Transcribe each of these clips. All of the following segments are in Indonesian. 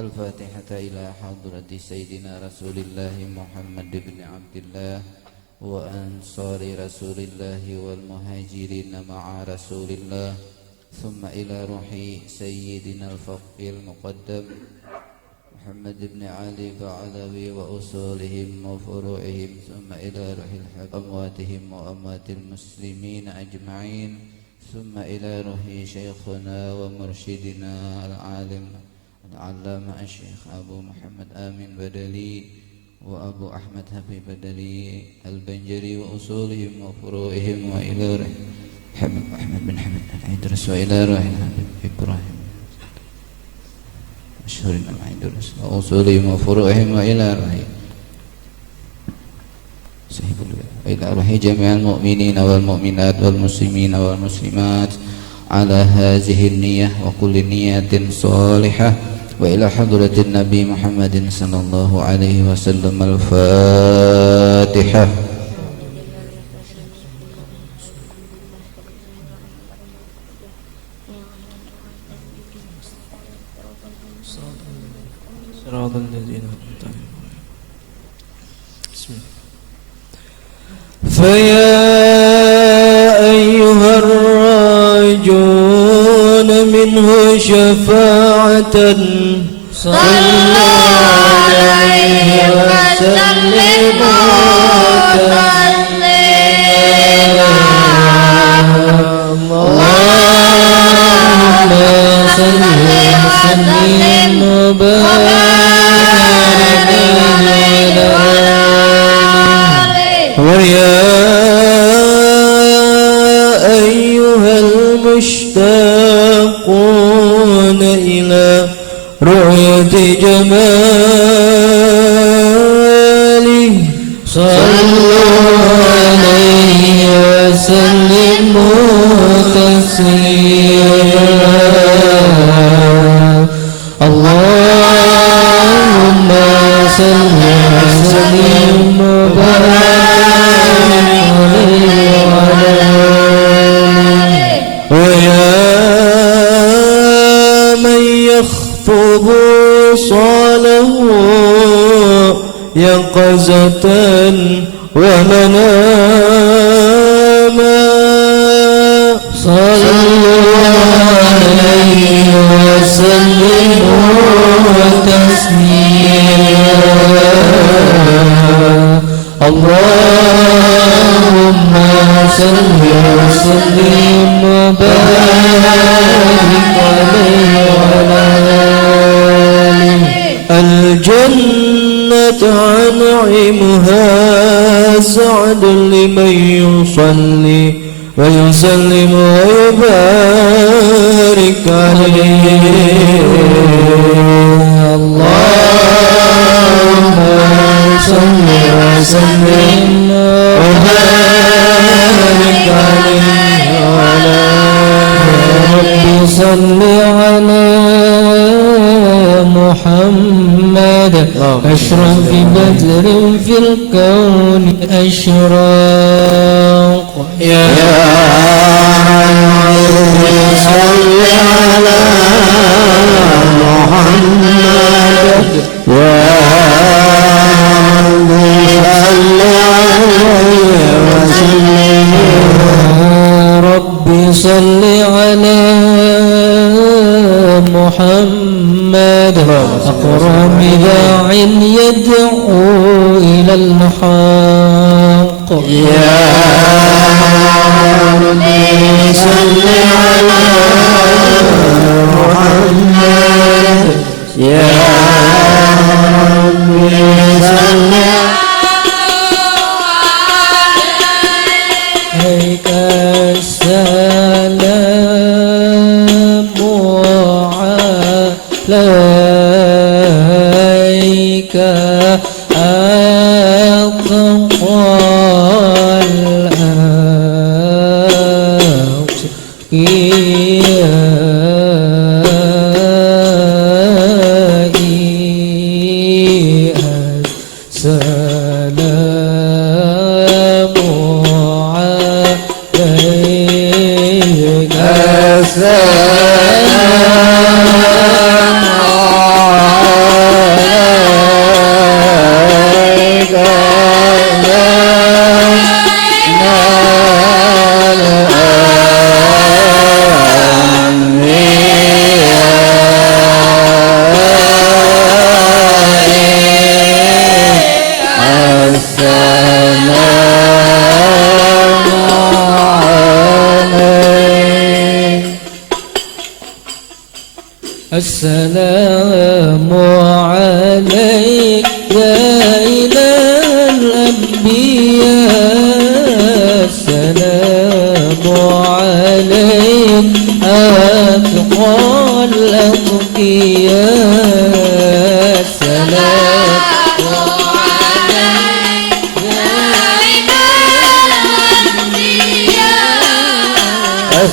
الفاتحة إلى حضرة سيدنا رسول الله محمد بن عبد الله وأنصار رسول الله والمهاجرين مع رسول الله، ثم إلى روح سيدنا الفقيه المقدم محمد بن علي بعلوي وأصولهم وفروعهم، ثم إلى روح أمواتهم وأموات المسلمين أجمعين، ثم إلى روح شيخنا ومرشدنا العالم العلامة الشيخ أبو محمد آمين بدلي وأبو أحمد حبيب بدلي البنجري وأصولهم وفروعهم، وإلى روح أحمد بن حمد العيدرس، وإلى روح الحبيب إبراهيم مشهور العيدرس وأصولهم وفروعهم، وإلى روح جميع المؤمنين والمؤمنات والمسلمين والمسلمات على هذه النية وكل نية صالحة، وإلى حضرة النبي محمد صلى الله عليه وسلم. الفاتحة. صراط الذين أنعمت عليهم. بسم الله. فيا أيها الراجون منه شفاعة صلوا عليه وسلموا تسليما. اللهم صل وسلم وبارك عليه. ويا أيها المشتاقون إلى رؤية جماله صلوا عليه وسلموا تسليما. اللهم صل وسلم وبارك عليه وعلى آله. ويا من يخفض صاله يقظة ومناما صلوا عليه وسلموا تسليما. اللهم صل وسلم وبارك عليه وعلى آله. الجنة عنعمها سعد لمن يصلي ويسلم ويبارك عليه. اللهم صل وسلم وبارك عليه وعلى رب صل على محمد أشرف بدر في الكون أشراق. يا رب صل على محمد يا رب صل عليه وسلم. ربي صل على محمد أقرب داع يدعو إلى الحق. يا ربي صل على محمد يا ربي صل عليك السلام عليك السلام عليك يا إله الأنبياء السلام عليك أتقى الأتقياء السلام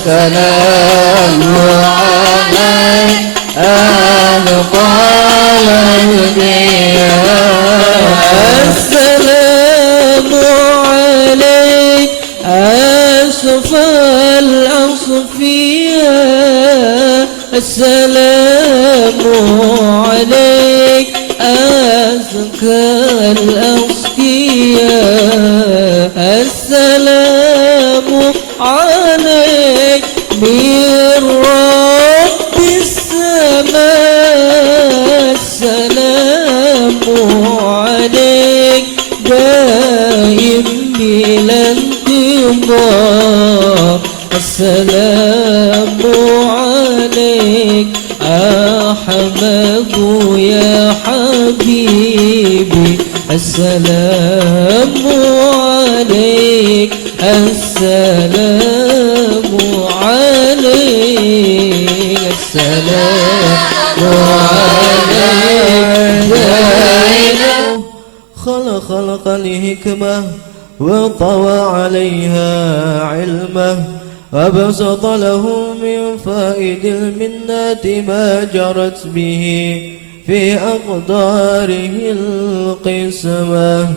السلام عليك أتقى الأتقياء السلام عليك أصفى الأصفياء السلام عليك أزكى الأزكياء السلام عليك من رب السماء السلام عليك دائم بلا انقضاء السلام عليك أحمد يا حبيبي السلام عليك السلام عليك السلام عليك خلق الحكمة وطوى عليها علمه وبسط له من فائد المنات ما جرت به في أقداره القسمة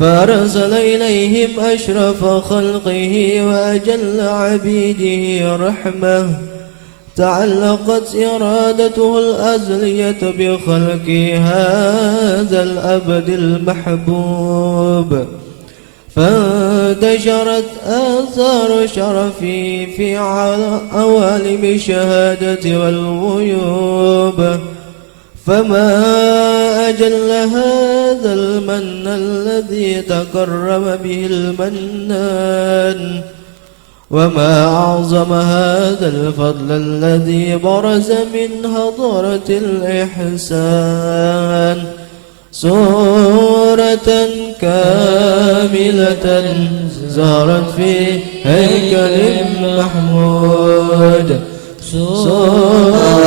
فأرسل إليهم أشرف خلقه وأجل عبيده رحمة تعلقت إرادته الأزلية بخلق هذا الأبد المحبوب فانتشرت آثار شرفي في عوالم الشهادة والغيوب فما أجل هذا المن الذي تكرم به المنان وما أعظم هذا الفضل الذي برز من هضرة الإحسان سورة كاملة زهرت في هيكل محمود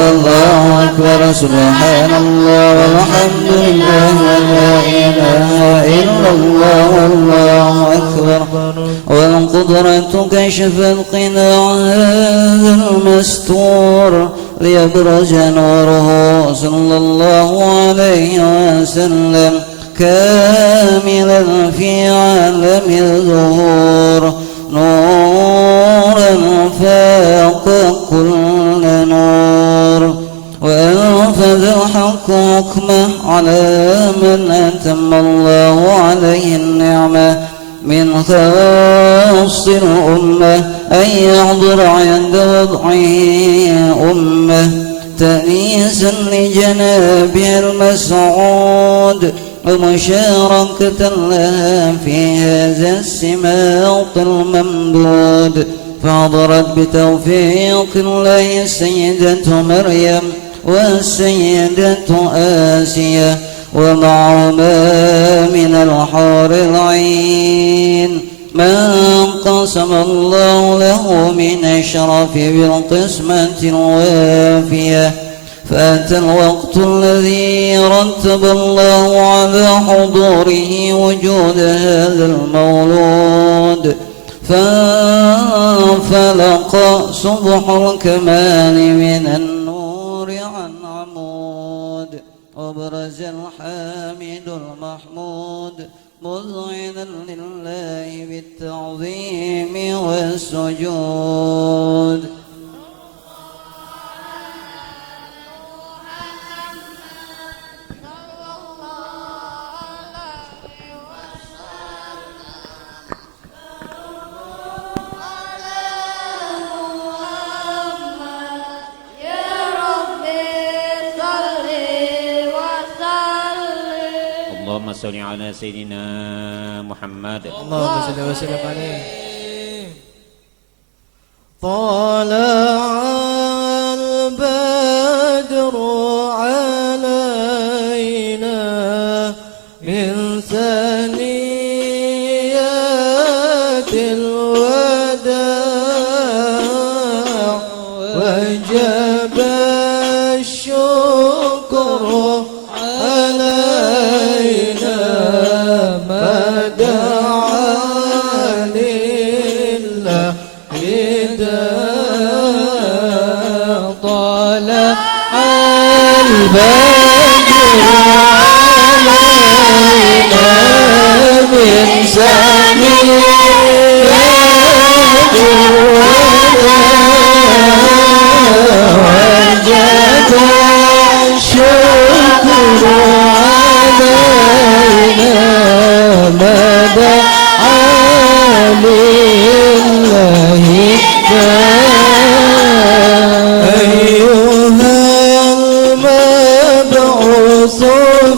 الله أكبر سبحان الله والحمد لله ولا إله إلا الله والله أكبر والقدرة كشف القناع هذا المستور ليبرز نوره صلى الله عليه وسلم كاملا في عالم الظهور نورا فاق كل نور وأنفذ الحق حكمه على من أتم الله عليه النعمة من خاص الأمة أن يحضر عند وضعه أمة تأنيسا لجنابها المسعود ومشاركة لها في هذا السماط الممدود فحضرت بتوفيق الله السيدة مريم والسيدة آسية ومعهما من الحور العين ما قسم الله له من الشرف بالقسمة الوافية فأتى الوقت الذي رتب الله على حضوره وجود هذا المولود فانفلق صبح الكمال من النور عن عمود وبرز الحامد المحمود مذعنا لله بالتعظيم والسجود اللهم صل على سيدنا محمد اللهم صل وسلم عليه طلع البدر علينا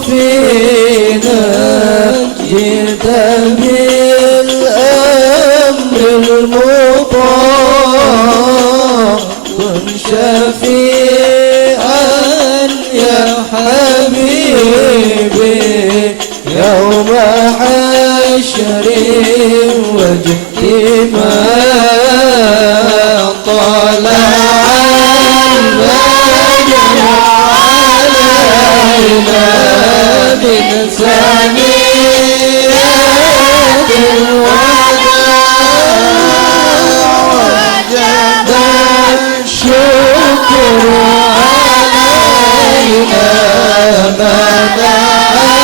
فينا جئت بالأمر المطاع كن شفيعا يا حبيبي يوم حشر واجتماع طلع الفجر علينا من ثنيات الوداع وجب الشكر علينا ما دعا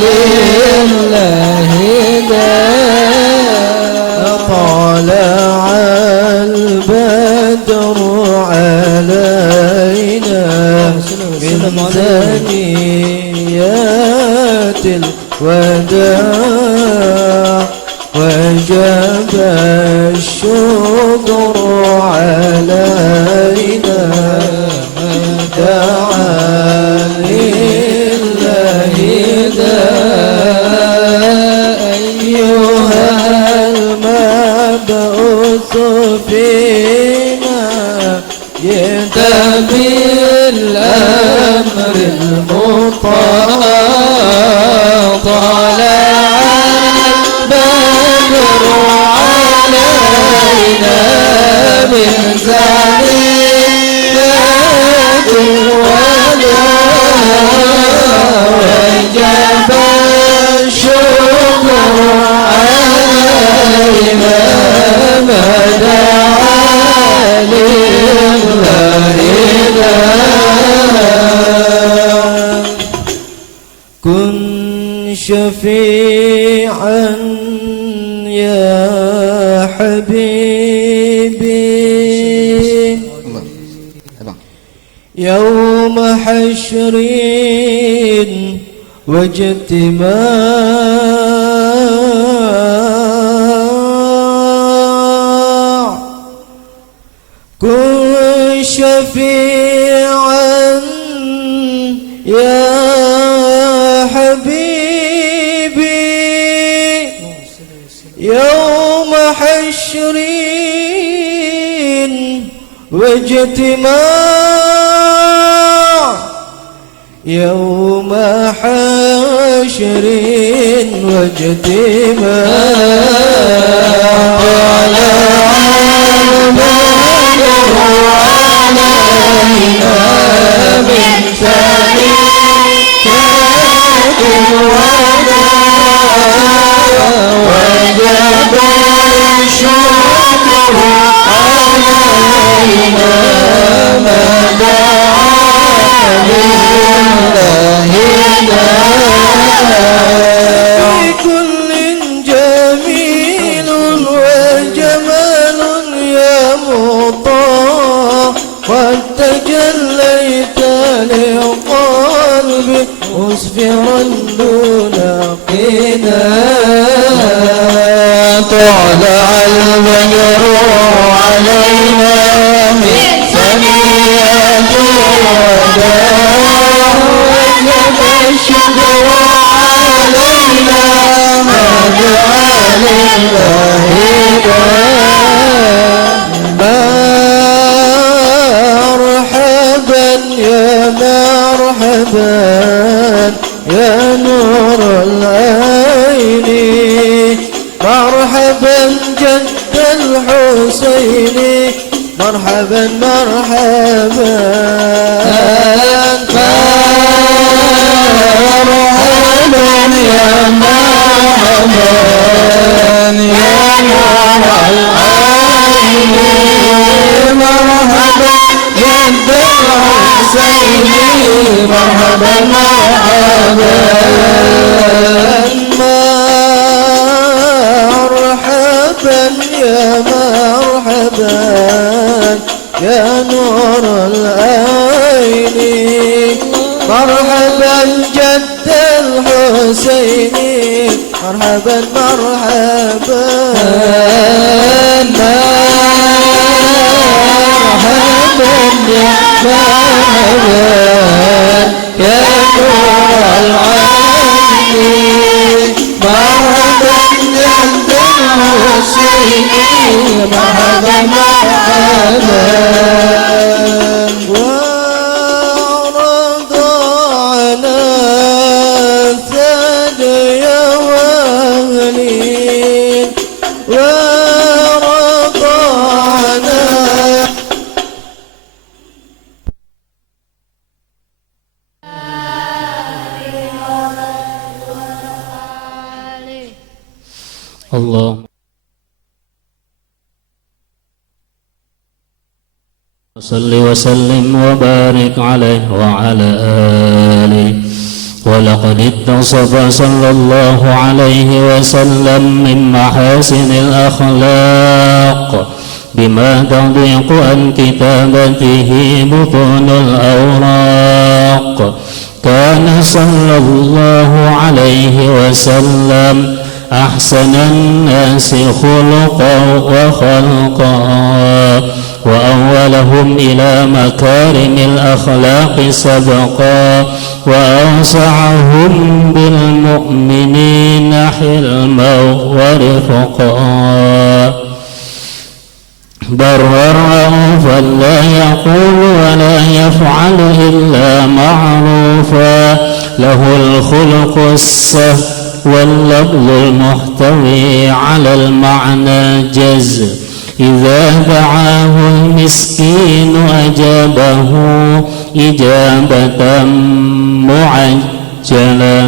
لله طلع البدر علينا من ثنيات الوداع وجب الشكر علينا ما دعا لله أيها المبعوث فينا جئت بالأمر المطاع طلع البدر علينا من ثنيات الوداع وجب الشكر علينا ما دعا لله كن شفيعا يا حبيبي يوم حشر واجتماع كن شفيعا يا حبيبي يوم حشر واجتماع يوم حشر واجتماع علينا من ثنيات الوداع وجب الشكر علينا ما دعا لله في كل جميل وجمال يا مطاع قد تجليت لقلبي مسفرا دون قناع طلع البدر علينا من ثنيات الوداع وجب الشكر علينا ما دعا لله مرحبا يا مرحبا يا نور العين مرحبا جد الحسين مرحبا مرحبا مرحبا يا مرحبا يا نور العين مرحبا جد الحسين مرحبا مرحبا مرحبا يا مرحبا يا نور العين مرحبا جد الحسين مرحبا مرحبا مرحبا يا مرحبا يا نور اللهم صل وسلم وبارك عليه وعلى آله. ولقد اتصف صلى الله عليه وسلم من محاسن الأخلاق بما تضيق عن كتابته بطون الأوراق. كان صلى الله عليه وسلم أحسن الناس خلقا وخلقا وأولهم إلى مكارم الأخلاق سبقا وأوسعهم بالمؤمنين حلما ورفقا. برا رؤوفا لا يقول ولا يفعل إلا معروفا. له الخلق السهل واللفظ المحتوي على المعنى جز. إذا دعاه المسكين أجابه إجابة معجلة.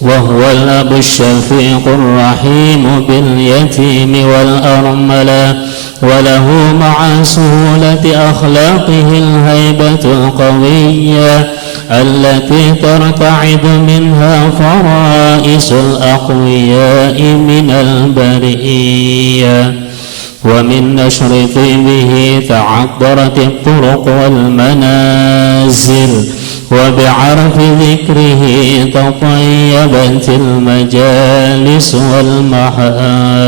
وهو الأب الشفيق الرحيم باليتيم والأرملة. وله مع سهولة أخلاقه الهيبة القوية التي ترتعد منها فرائس الأقوياء من البرية. ومن نشر طيبه تعطرت الطرق والمنازل وبعرف ذكره تطيبت المجالس والمحافل.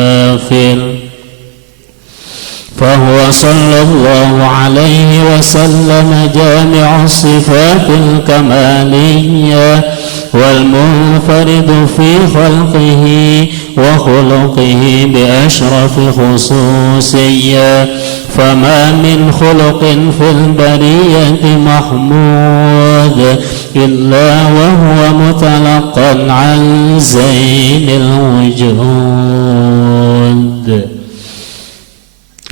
فهو صلى الله عليه وسلم جامع الصفات الكمالية والمنفرد في خلقه وخلقه بأشرف خصوصية. فما من خلق في البرية محمود إلا وهو متلقى عن زين الوجود.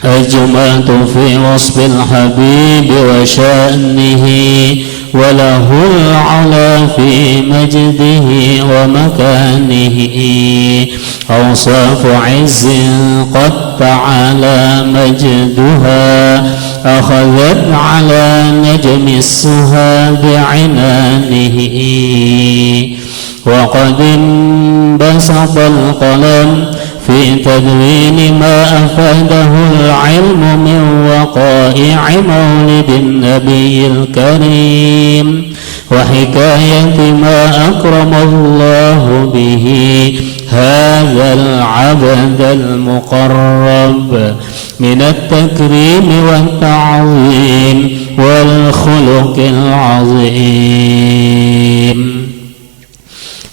أجمعت في وصف الحبيب وشأنه وله العلا في مجده ومكانه. أوصاف عز قد تعالى مجدها أخذت على نجم السها بعنانه. وقد انبسط القلم في تدوين ما أفاده العلم من وقائع مولد النبي الكريم وحكاية ما أكرم الله به هذا العبد المقرب من التكريم والتعظيم والخلق العظيم.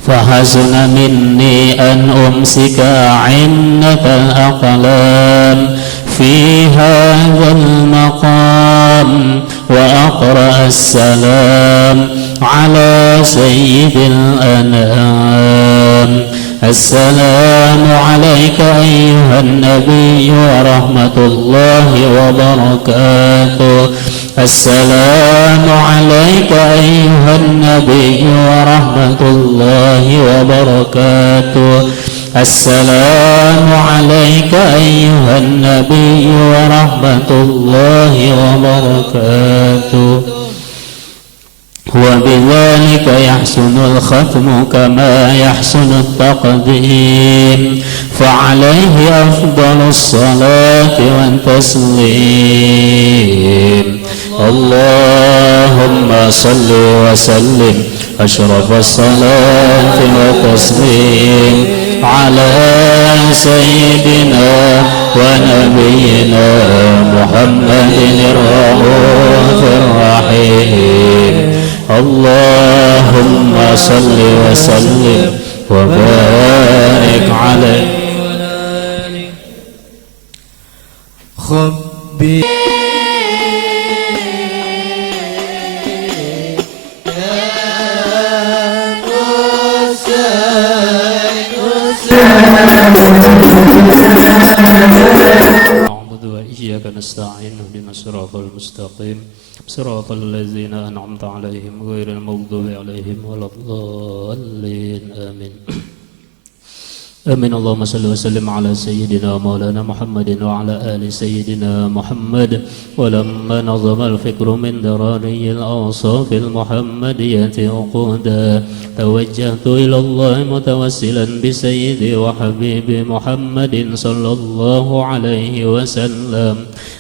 فحسن مني أن أمسك عنة الأقلام في هذا المقام وأقرأ السلام على سيد الأنام. السلام عليك أيها النبي ورحمة الله وبركاته. السلام عليك أيها النبي ورحمة الله وبركاته. السلام عليك أيها النبي ورحمة الله وبركاته. وبذلك يحسن الختم كما يحسن التقديم. فعليه أفضل الصلاة والتسليم. اللهم صل وسلم أشرف الصلاة والتسليم على سيدنا ونبينا محمد الرؤوف الرحيم. اللهم صل وسلم وبارك عليه. خبي نعبد وإياك نستعين اهدنا الصراط المستقيم صراط الذين أنعمت عليهم غير المغضوب عليهم ولا الضالين آمين. آمين. اللهم صل وسلم على سيدنا مولانا محمد وعلى آل سيدنا محمد. ولما نظم الفكر من دراري الأوصاف المحمدية عقودا توجهت إلى الله متوسلا بسيدي وحبيبي محمد صلى الله عليه وسلم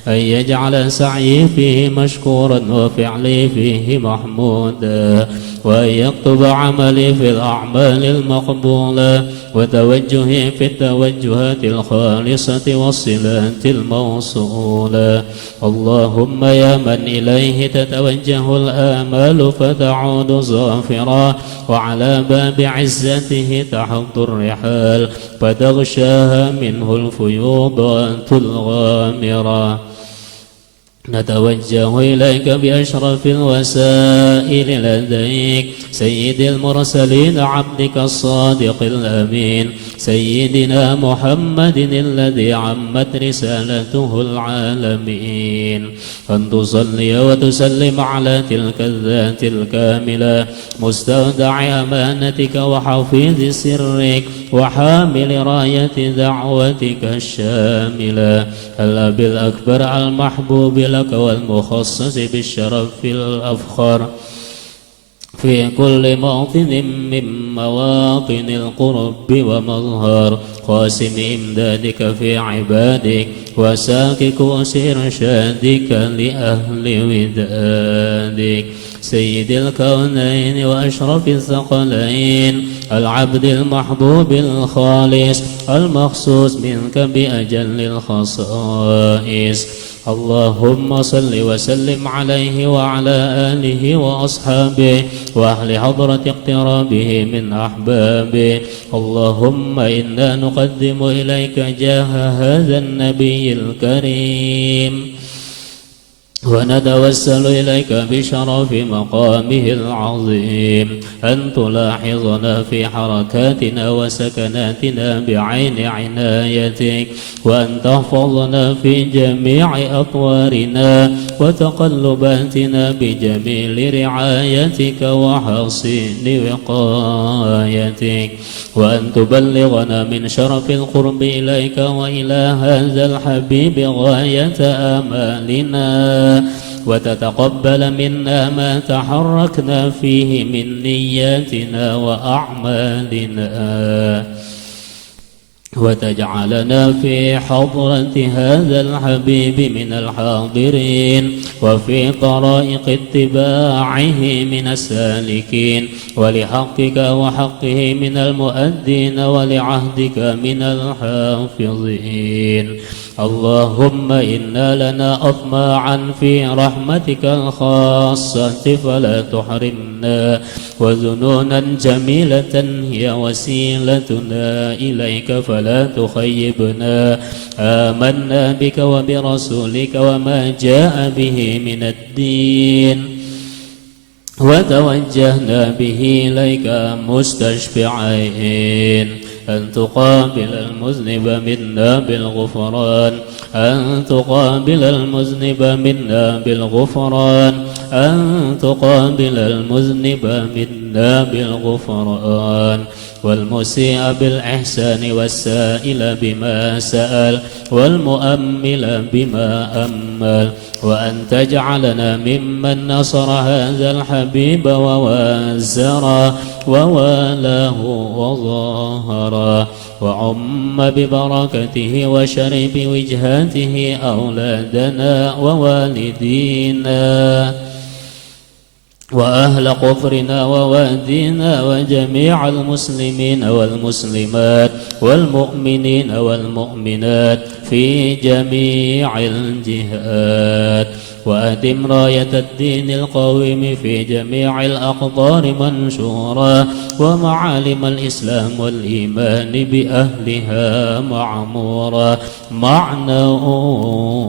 أن يجعل سعيي فيه مشكورا وفعلي فيه محمودا، وأن يكتب عملي في الأعمال المقبولة وتوجهي في التوجهات الخالصة والصلات الموصولة. اللهم يا من إليه تتوجه الآمال فتعود ظافرا، وعلى باب عزته تحط الرحال فتغشاها منه الفيوضات الغامرة. نتوجه إليك بأشرف الوسائل لديك سيد المرسلين عبدك الصادق الأمين سيدنا محمد الذي عمت رسالته العالمين، أن تصلي وتسلم على تلك الذات الكاملة مستودع أمانتك وحفيظ سرك وحامل راية دعوتك الشاملة، الأب الأكبر المحبوب لك والمخصص بالشرف الأفخر في كل موطن من مواطن القرب ومظهر قاسم إمدادك في عبادك وساكك إرشادك لأهل ودادك سيد الكونين وأشرف الثقلين العبد المحبوب الخالص المخصوص منك بأجل الخصائص. اللهم صل وسلم عليه وعلى آله وأصحابه وأهل حضرة اقترابه من أحبابه. اللهم إنا نقدم إليك جاه هذا النبي الكريم ونتوسل إليك بشرف مقامه العظيم أن تلاحظنا في حركاتنا وسكناتنا بعين عنايتك، وأن تحفظنا في جميع أطوارنا وتقلباتنا بجميل رعايتك وحصين وقايتك، وأن تبلغنا من شرف القرب إليك وإلى هذا الحبيب غاية آمالنا، وتتقبل منا ما تحركنا فيه من نياتنا وأعمالنا، وتجعلنا في حضرة هذا الحبيب من الحاضرين وفي طرائق اتباعه من السالكين، ولحقك وحقه من المؤدين ولعهدك من الحافظين. اللهم إنا لنا أطماعا في رحمتك الخاصة فلا تحرمنا، وذنونا جميلة هي وسيلتنا إليك فلا تخيبنا. آمنا بك وبرسولك وما جاء به من الدين، وتوجهنا به إليك مستشفعين أن تقابل المذنب منا بالغفران، أن تقابل المذنب منا بالغفران، أن تقابل المذنب منا بالغفران، والمسيء بالإحسان والسائل بما سأل والمؤمل بما أمل، وأن تجعلنا ممن نصر هذا الحبيب ووازر ووالاه وظاهر، وعم ببركته وشرب وجهاته أولادنا ووالدينا وأهل قفرنا ووادينا وجميع المسلمين والمسلمات والمؤمنين والمؤمنات في جميع الجهات، وأدم راية الدين القويم في جميع الأقطار منشورا، ومعالم الإسلام والإيمان بأهلها معمورا معنى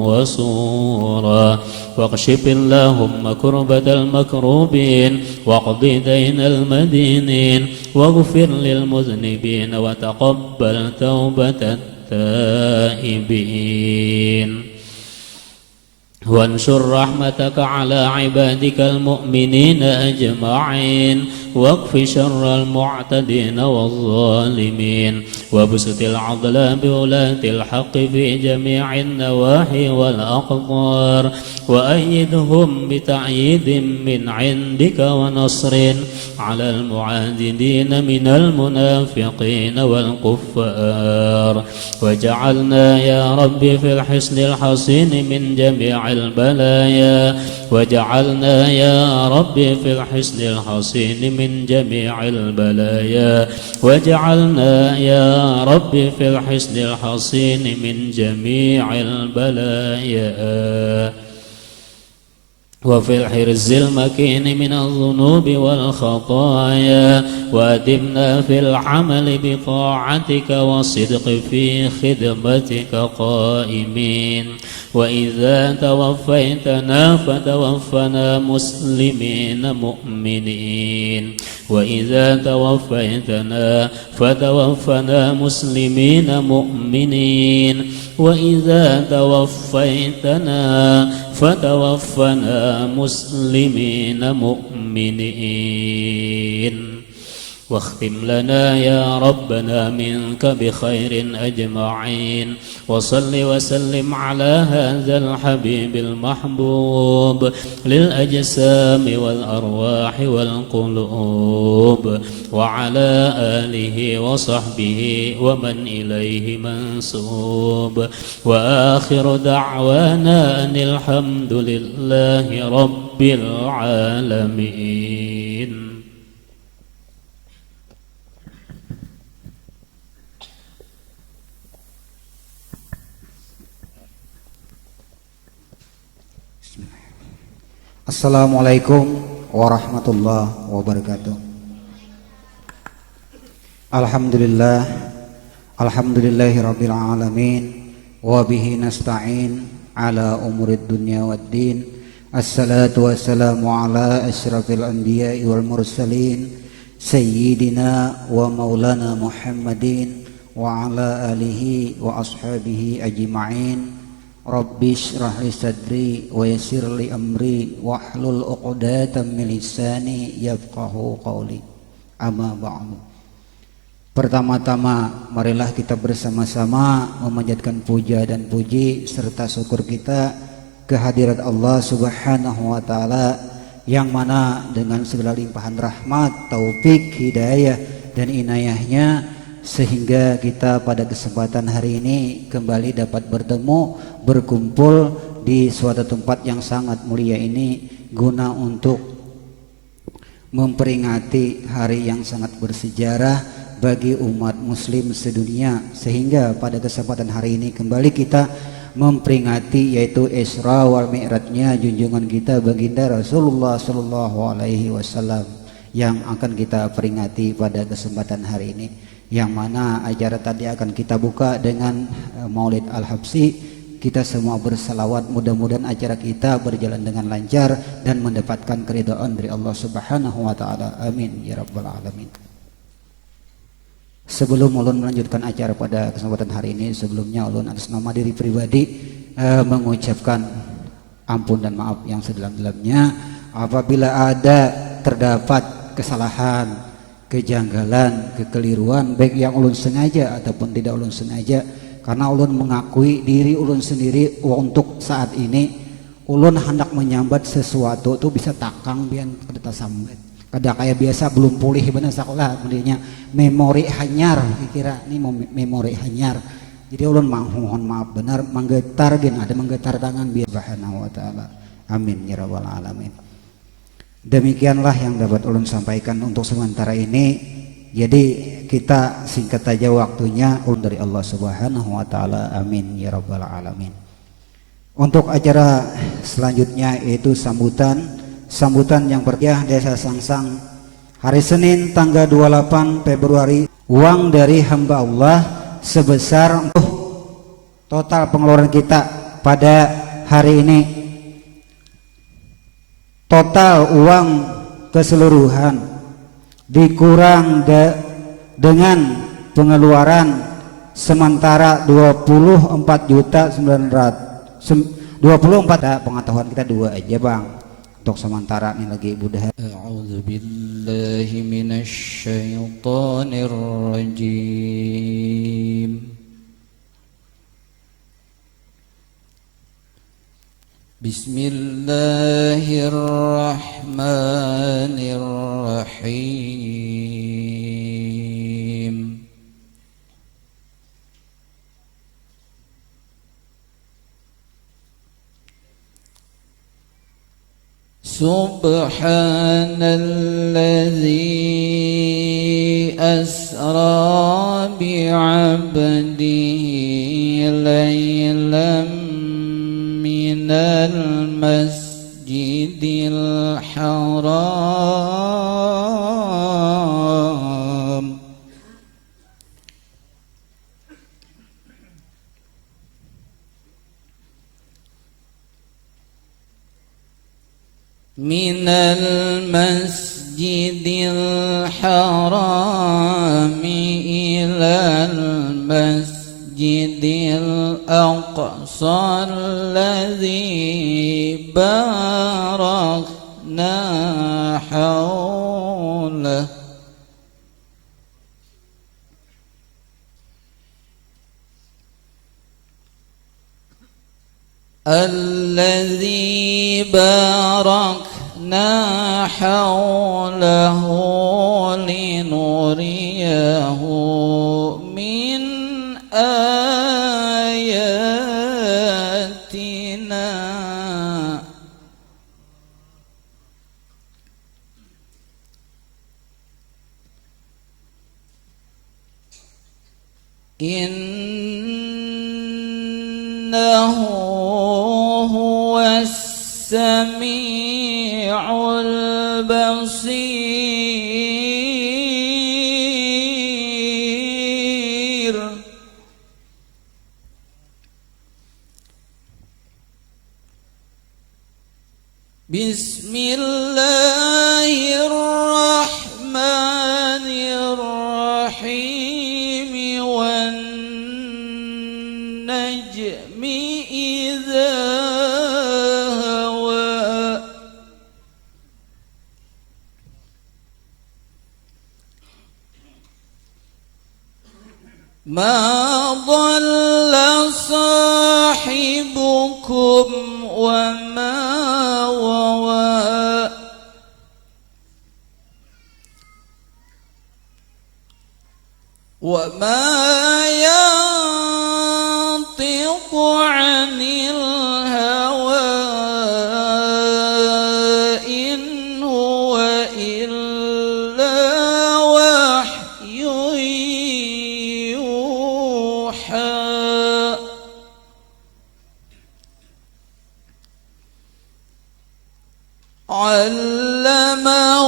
وصورا، واكشف اللهم كربة المكروبين واقض دين المدينين واغفر للمذنبين وتقبل توبة التائبين، وانشر رحمتك على عبادك المؤمنين أجمعين، واكف شر المعتدين والظالمين وابسط العدل بولاة الحق في جميع النواحي والأقطار وأيدهم بتأييد من عندك ونصر على المعاندين من المنافقين والكفار وجعلنا يا رب في الحصن الحصين من جميع البلايا وجعلنا يا رب في الحصن الحصين من جميع البلايا وجعلنا يا رب في الحصن الحصين من جميع البلايا وفي الحرز المكين من الذنوب والخطايا وأدمنا في العمل بطاعتك والصدق في خدمتك قائمين وإذا توفيتنا فتوفنا مسلمين مؤمنين وإذا توفيتنا فتوفنا مسلمين مؤمنين وإذا توفيتنا فتوفنا مسلمين مؤمنين واختم لنا يا ربنا منك بخير أجمعين وصل وسلم على هذا الحبيب المحبوب للأجسام والأرواح والقلوب وعلى آله وصحبه ومن إليه منسوب وآخر دعوانا أن الحمد لله رب العالمين. Assalamualaikum warahmatullahi wabarakatuh. Alhamdulillah, alhamdulillahi rabbil alamin, wa bihi nasta'in ala umurid dunya waddin. Assalatu wassalamu ala asyrafil anbiya'i wal mursalin sayyidina wa maulana Muhammadin wa ala alihi wa ashabihi ajma'in. Rabbi shrah li sadri wa yassir li amri wahlul 'uqdatam min lisani yafqahu qawli. Amma ba'du. Pertama-tama marilah kita bersama-sama memanjatkan puja dan puji serta syukur kita kehadirat Allah Subhanahu wa taala yang mana dengan segala limpahan rahmat, taufik, hidayah dan inayahnya sehingga kita pada kesempatan hari ini kembali dapat bertemu, berkumpul di suatu tempat yang sangat mulia ini guna untuk memperingati hari yang sangat bersejarah bagi umat muslim sedunia, sehingga pada kesempatan hari ini kembali kita memperingati yaitu Isra wal Mi'rajnya junjungan kita baginda Rasulullah sallallahu alaihi wasallam yang akan kita peringati pada kesempatan hari ini, yang mana acara tadi akan kita buka dengan Maulid Al-Habsyi. Kita semua bersalawat, mudah-mudahan acara kita berjalan dengan lancar dan mendapatkan keridhaan dari Allah Subhanahu wa taala. Amin ya rabbal alamin. Sebelum ulun melanjutkan acara pada kesempatan hari ini, sebelumnya ulun atas nama diri pribadi mengucapkan ampun dan maaf yang sedalam-dalamnya apabila ada terdapat kesalahan, kejanggalan, kekeliruan baik yang ulun sengaja ataupun tidak ulun sengaja, karena ulun mengakui diri ulun sendiri untuk saat ini ulun hendak menyambat sesuatu tuh bisa takang biar kita sambat kada kayak biasa belum pulih benar sakola kemudiannya memori hanyar kira ini memori hanyar, jadi ulun mohon maaf benar menggetar gen ada menggetar tangan biar Subhanahu wa taala. Amin ya rabbal alamin. Demikianlah yang dapat ulun sampaikan untuk sementara ini. Jadi kita singkat saja waktunya dari Allah Subhanahu wa taala. Amin ya rabbal alamin. Untuk acara selanjutnya yaitu sambutan yang berkah Desa Sangsang hari Senin tanggal 28 Februari. Uang dari hamba Allah sebesar total pengeluaran kita pada hari ini, total uang keseluruhan dikurang dengan pengeluaran sementara 24.900 24 pengetahuan kita dua aja bang untuk sementara ini lagi Ibu Dah. A'udzu billahi بالله من الشيطان الرجيم. بسم الله الرحمن الرحيم. سبحان الذي أسرى بعبده ليلا من المسجد الحرام إلى المسجد الأقصى الذي باركنا حوله لنريه من آياتنا إنه هو السميع البصير. بسم الله الرحمن الرحيم. والنجم إذا هوى ما ضل صاحبكم وما غوى وما ينطق عن الهوى إن هو إلا وحي يوحى. علمه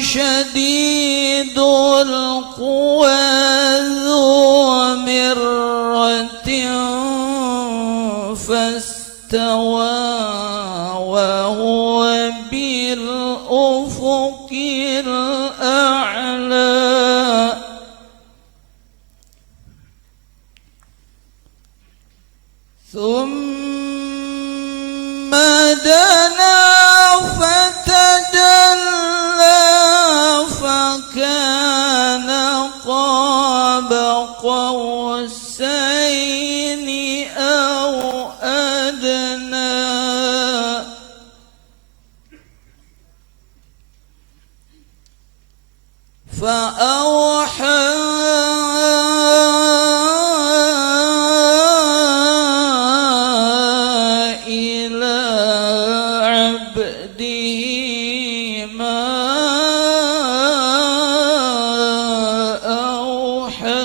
شديد القوى ذو مرة فاستوى وهو بالأفق الأعلى. ثم دنا فتدلى فكان قاب قوسين أو أدنى. فأوحى إلى عبده ما أوحى.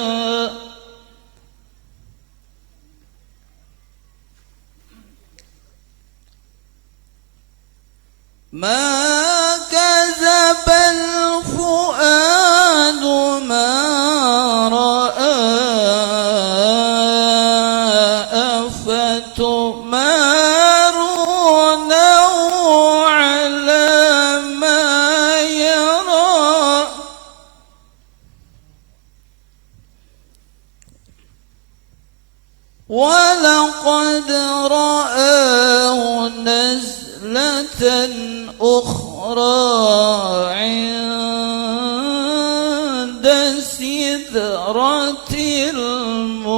ما كذب الفؤاد ما رأى أفتمارونه على ما يرى. ولقد رآه نزلة أخرى عند سدرة المنتهى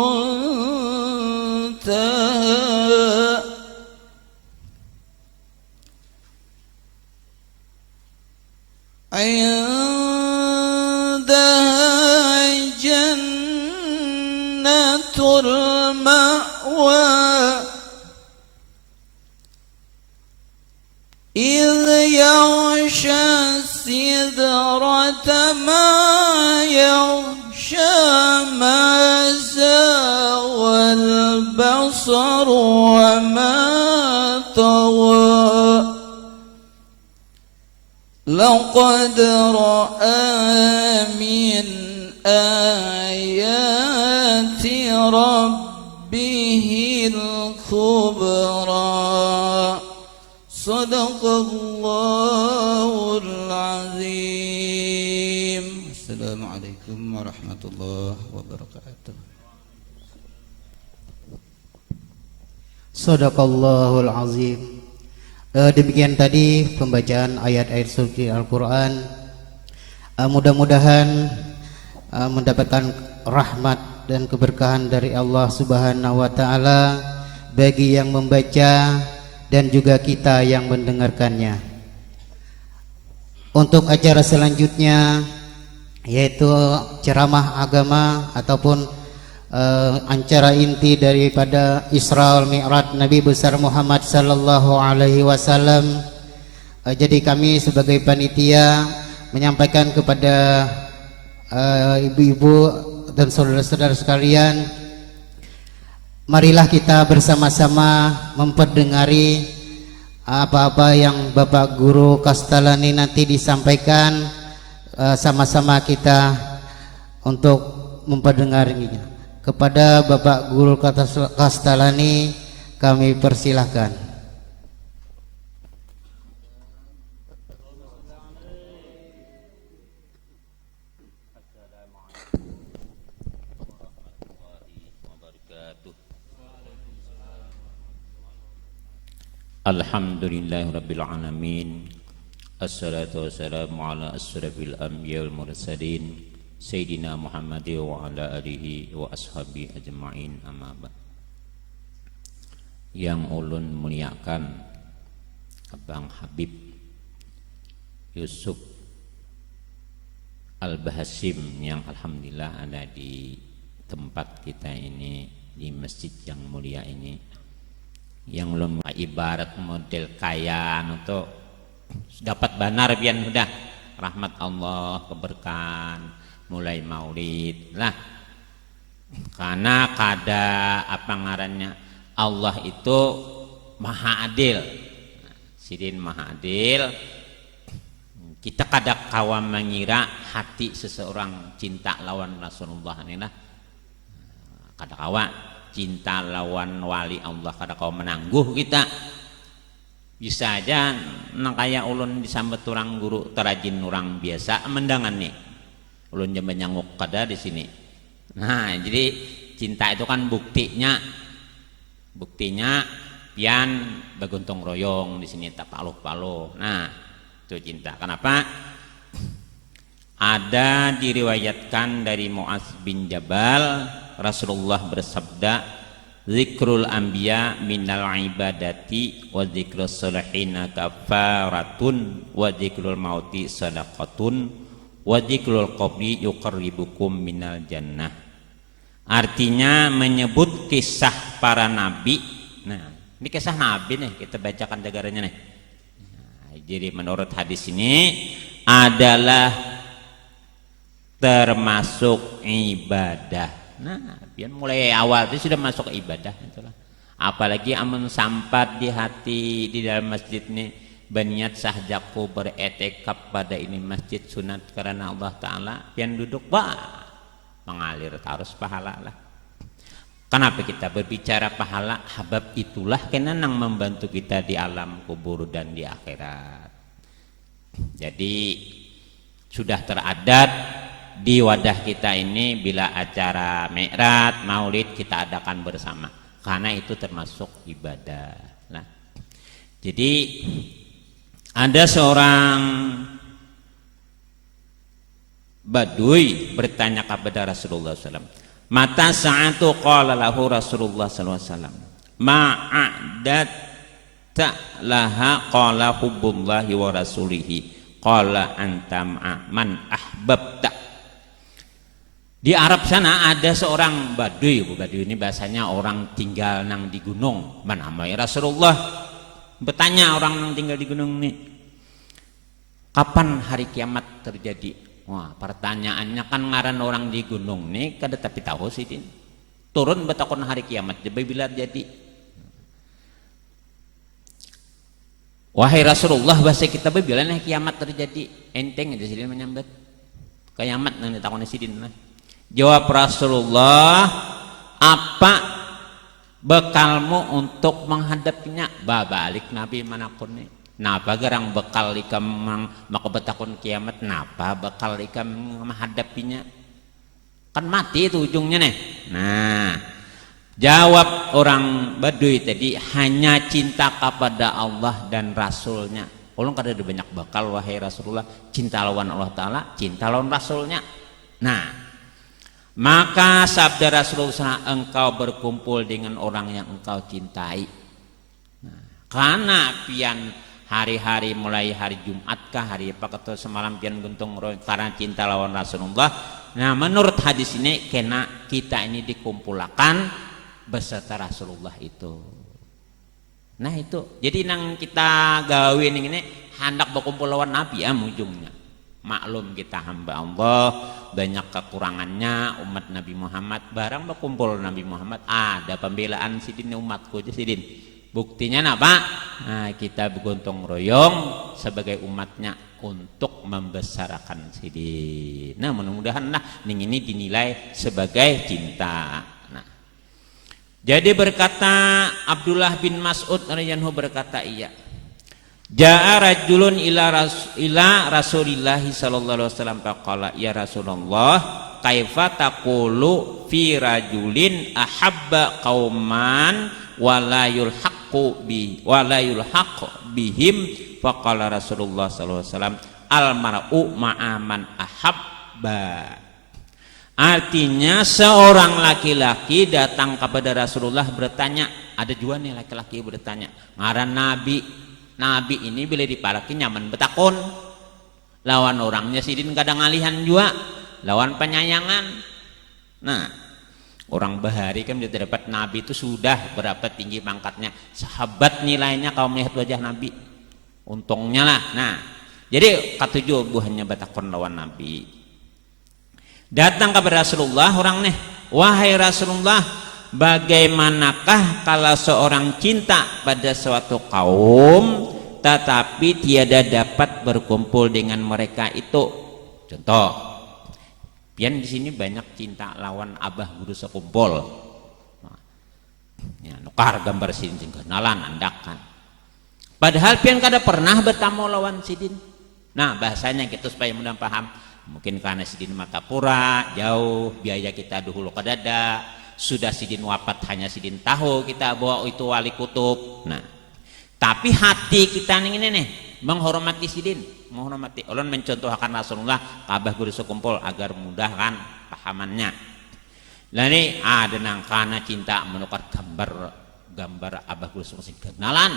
عندها جنة المأوى إذ يغشى السدرة ما يغشى ما زاغ البصر وما طغى لقد رأى من آيات ربه الكبرى صدق الله العظيم. Assalamualaikum warahmatullahi wabarakatuh. Sadaqallahul azim. Demikian tadi pembacaan ayat-ayat suci Al-Quran. Mudah-mudahan mendapatkan rahmat dan keberkahan dari Allah Subhanahu wa Ta'ala bagi yang membaca dan juga kita yang mendengarkannya. Untuk acara selanjutnya yaitu ceramah agama ataupun acara inti daripada Isra wal Mi'raj Nabi besar Muhammad sallallahu alaihi wasallam. Jadi kami sebagai panitia menyampaikan kepada ibu-ibu dan saudara-saudara sekalian, marilah kita bersama-sama memperdengari apa-apa yang Bapak Guru Kastalani nanti disampaikan. Sama-sama kita untuk memperdengarinya. Kepada Bapak Guru Kastalani kami persilahkan. Alhamdulillahirabbil alamin. Assalatu wassalamu ala asyrafil anbiya wal mursalin Sayyidina Muhammad wa ala alihi wa ashabi ajma'in, amma ba'd. Yang ulun muliakan Abang Habib Yusuf Al-Bahasim yang alhamdulillah ada di tempat kita ini, di masjid yang mulia ini, yang ulun ibarat model kaya untuk dapat banar pian sudah rahmat Allah, keberkahan mulai maulid lah. Karena kada apa ngarannya, Allah itu maha adil, sidin maha adil. Kita kada kawa mengira hati seseorang cinta lawan Rasulullah ini lah, kada kawa cinta lawan wali Allah, kada kawa menangguh kita. Bisa aja nang kaya ulun disambet orang guru terajin orang biasa mendangan nih ulun jaman nyanguk kada di sini. Nah, jadi cinta itu kan buktinya pian bagontong royong di sini tak paluh-paluh. Nah, itu cinta. Kenapa? Ada diriwayatkan dari Mu'adz bin Jabal, Rasulullah bersabda, zikrul anbiya minal ibadati wa zikrus salihina kafaratun wa zikrul mauti sadaqatun wa zikrul qabri yuqarribukum minal jannah. Artinya menyebut kisah para nabi. Nah, ini kisah nabi nih, kita bacakan jagaranya nih. Nah, jadi menurut hadis ini adalah termasuk ibadah. Nah, biar mulai awal itu sudah masuk ibadah itulah. Apalagi amun sampat di hati di dalam masjid ini berniat sahjaku beretikaf pada ini masjid sunat karena Allah Ta'ala, pian duduk mengalir terus pahala lah. Kenapa kita berbicara pahala? Habab itulah kena nang membantu kita di alam kubur dan di akhirat. Jadi sudah teradat di wadah kita ini bila acara Mi'raj, Maulid kita adakan bersama, karena itu termasuk ibadah. Nah, jadi ada seorang Badui bertanya kepada Rasulullah SAW, mata sa'atu qala lahu Rasulullah SAW, ma'adat laha qala hubbullahi wa rasulihi qala anta man ahbabta. Di Arab sana ada seorang badui. Badui ini bahasanya orang tinggal nang di gunung. Manamai Rasulullah bertanya orang yang tinggal di gunung ini, kapan hari kiamat terjadi? Wah, pertanyaannya kan ngaran orang di gunung nih kada tapi tahu sih din. Turun betakon hari kiamat bila jadi. Wahai Rasulullah, bahasa kita bila nih kiamat terjadi? Enteng aja sidin menyambat. Kiamat nang ditakoni sidin lah. Jawab Rasulullah, apa bekalmu untuk menghadapinya? Balik Nabi manapun nih. Napa gerang bekal ikam makabetakon kiamat? Napa bekal ikam menghadapinya? Kan mati itu ujungnya nih. Nah, jawab orang Badui tadi, hanya cinta kepada Allah dan Rasulnya. Ulun kada ada banyak bekal wahai Rasulullah, cinta lawan Allah Ta'ala, cinta lawan Rasulnya. Nah, maka sabda Rasulullah, engkau berkumpul dengan orang yang engkau cintai. Nah, karena pian hari-hari mulai hari Jumat kah hari apa kata semalam pian guntung karena cinta lawan Rasulullah. Nah, menurut hadis ini kena kita ini dikumpulkan beserta Rasulullah itu. Nah itu jadi nang kita gawin ini hendak berkumpul lawan Nabi ya ujungnya. Maklum kita hamba Allah banyak kekurangannya, umat Nabi Muhammad barang berkumpul Nabi Muhammad ada pembelaan sidin umatku aja sidin. Buktinya apa? Nah, kita bergotong royong sebagai umatnya untuk membesarkan sidin. Nah, mudah-mudahan lah ini dinilai sebagai cinta. Nah, jadi berkata Abdullah bin Mas'ud radhiyallahu berkata iya. Ja'a rajulun ila Rasulillah sallallahu alaihi wasallam faqala ya Rasulullah kaifa taqulu fi rajulin ahabba qauman wala yulhaqu bihim faqala Rasulullah sallallahu alaihi wasallam al mar'u ma'aman ahabba. Artinya seorang laki-laki datang kepada Rasulullah bertanya, ada juga nih laki-laki bertanya, ngaran Nabi ini bila dipalaki nyaman betakon lawan orangnya sidin kadang ngalihan juga lawan penyayangan. Nah, orang bahari kan dia dapat Nabi itu sudah berapa tinggi pangkatnya, sahabat nilainya kalau melihat wajah Nabi untungnya lah. Nah, jadi katujuh buahnya betakon lawan Nabi. Datang kepada Rasulullah orang nih, wahai Rasulullah, bagaimanakah kalau seorang cinta pada suatu kaum tetapi tiada dapat berkumpul dengan mereka itu? Contoh, pian di sini banyak cinta lawan abah guru sekumpul. Ya, nukar gambar sidin kenalan andakan. Padahal pian kada pernah bertamu lawan sidin. Nah, bahasanya gitu supaya mudah paham. Mungkin karena sidin Makapura jauh, biaya kita dahulu kadada. Sudah sidin wafat hanya sidin tahu kita bahwa itu wali kutub. Nah, tapi hati kita ini nih menghormati sidin, menghormati. Ulun mencontohkan Rasulullah abah guru sekumpul agar mudah kan pahamannya. Nah ini ada nangkana cinta menukar gambar abah guru sekumpul kenalan.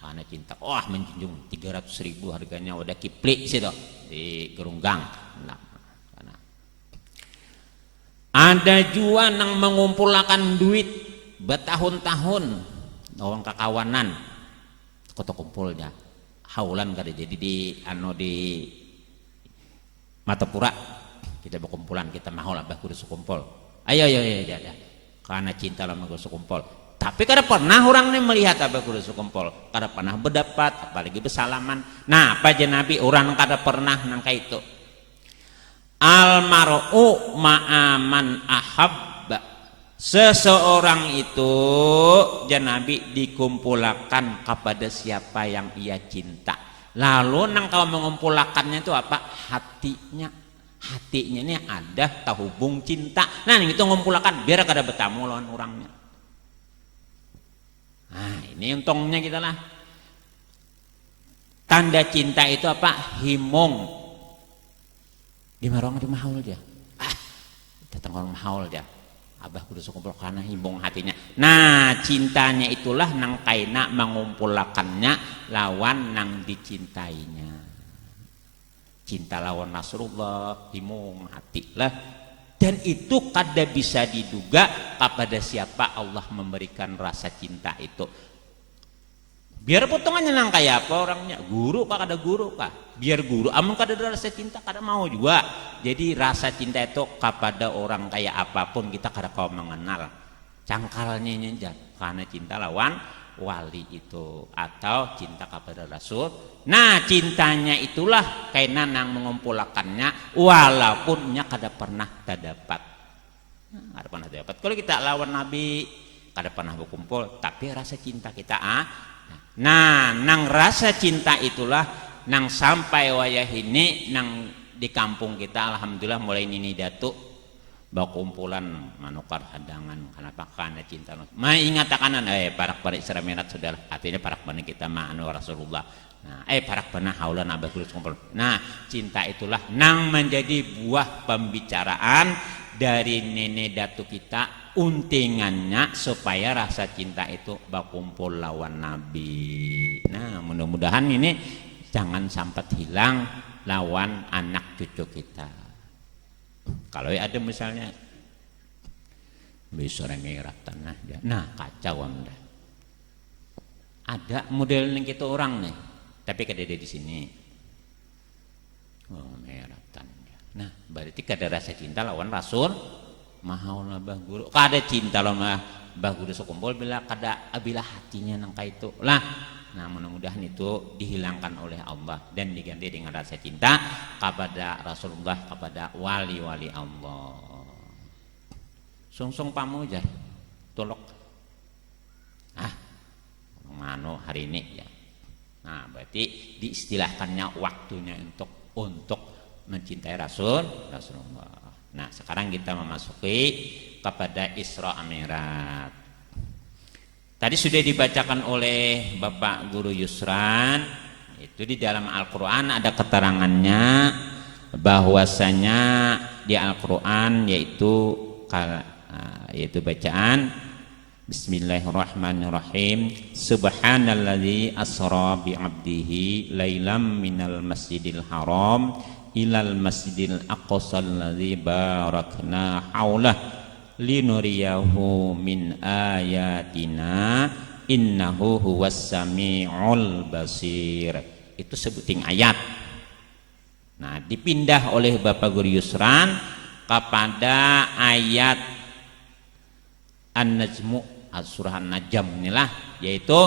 Karena cinta, wah menjunjung 300.000 harganya udah kiplik sih toh di Gerunggang. Nah, ada juga yang mengumpulkan duit bertahun-tahun orang kakawanan kota kumpulnya haulan kada jadi di Matapura kita berkumpulan kita mau abah guru sekumpul ayo karena cinta lama guru sekumpul tapi kada pernah orang ini melihat abah guru sekumpul kada pernah berdapat apalagi bersalaman. Nah apa aja Nabi orang kada pernah nangka itu almar'u ma'aman ahabba, seseorang itu Nabi dikumpulkan kepada siapa yang ia cinta. Lalu nang kalau mengumpulkannya itu apa? Hatinya ini ada tahubung cinta. Nah itu mengumpulkan biar kada bertamu lawan orangnya. Nah ini untungnya kita lah. Tanda cinta itu apa? Himung di marong di mahaul dia. Datang orang mahaul dia. Abah kudu kumpul karena himbong hatinya. Nah, cintanya itulah nang kaina mengumpulakannya lawan nang dicintainya. Cinta lawan Nasrullah, himbong hati lah. Dan itu kada bisa diduga kepada siapa Allah memberikan rasa cinta itu. Biar potongannya nang kayak apa orangnya, guru kah kada guru kah? Biar guru, amun kada ada rasa cinta kada mau juga. Jadi rasa cinta itu kepada orang kayak apapun kita kada kau mengenal. Cangkalnya nyenjat karena cinta lawan wali itu atau cinta kepada Rasul. Nah, cintanya itulah kaina nang mengumpulkannya walaupunnya kada pernah terdapat. Kada pernah terdapat. Kalau kita lawan Nabi kada pernah berkumpul, tapi rasa cinta kita Nah, nang rasa cinta itulah nang sampai wayah ini nang di kampung kita alhamdulillah mulai ini datuk bakumpulan manukar hadangan kenapa karena cinta ingat kanan parak parik seramerat saudara artinya parak bana kita ma'anu Rasulullah. Nah, parak bana haulan abah kulus kumpul. Nah, cinta itulah nang menjadi buah pembicaraan dari nenek datuk kita, untingannya supaya rasa cinta itu bakumpul lawan Nabi. Nah, mudah-mudahan ini jangan sampai hilang lawan anak cucu kita. Kalau ada misalnya besok merah tanah, nah kacau anda. Ada model yang kita orang nih, tapi kada ada di sini. Oh, merah tanah. Nah, berarti kada rasa cinta lawan Rasul. Mahal bah guru, kada cinta lawan bah guru sekumpul bila kada abila hatinya nangka itu lah. Nah, mudah-mudahan itu dihilangkan oleh Allah dan diganti dengan rasa cinta kepada Rasulullah, kepada wali-wali Allah. Sungsung pamujar, tolok. Mano hari ini ya. Nah, berarti diistilahkannya waktunya untuk mencintai Rasulullah. Nah, sekarang kita memasuki kepada Isra Mi'raj. Tadi sudah dibacakan oleh Bapak Guru Yusran, itu di dalam Al-Quran ada keterangannya bahwasanya di Al-Quran yaitu bacaan Bismillahirrahmanirrahim. Subhanalladzi asra bi'abdihi lailam minal masjidil haram ilal masjidil aqsal ladzi barakna haulah linuriyahu min ayatina innahu huwas sami'ul basir. Itu sebuting ayat. Nah, dipindah oleh Bapak Guru Yusran kepada ayat An-Najmu, surah An-Najm inilah, yaitu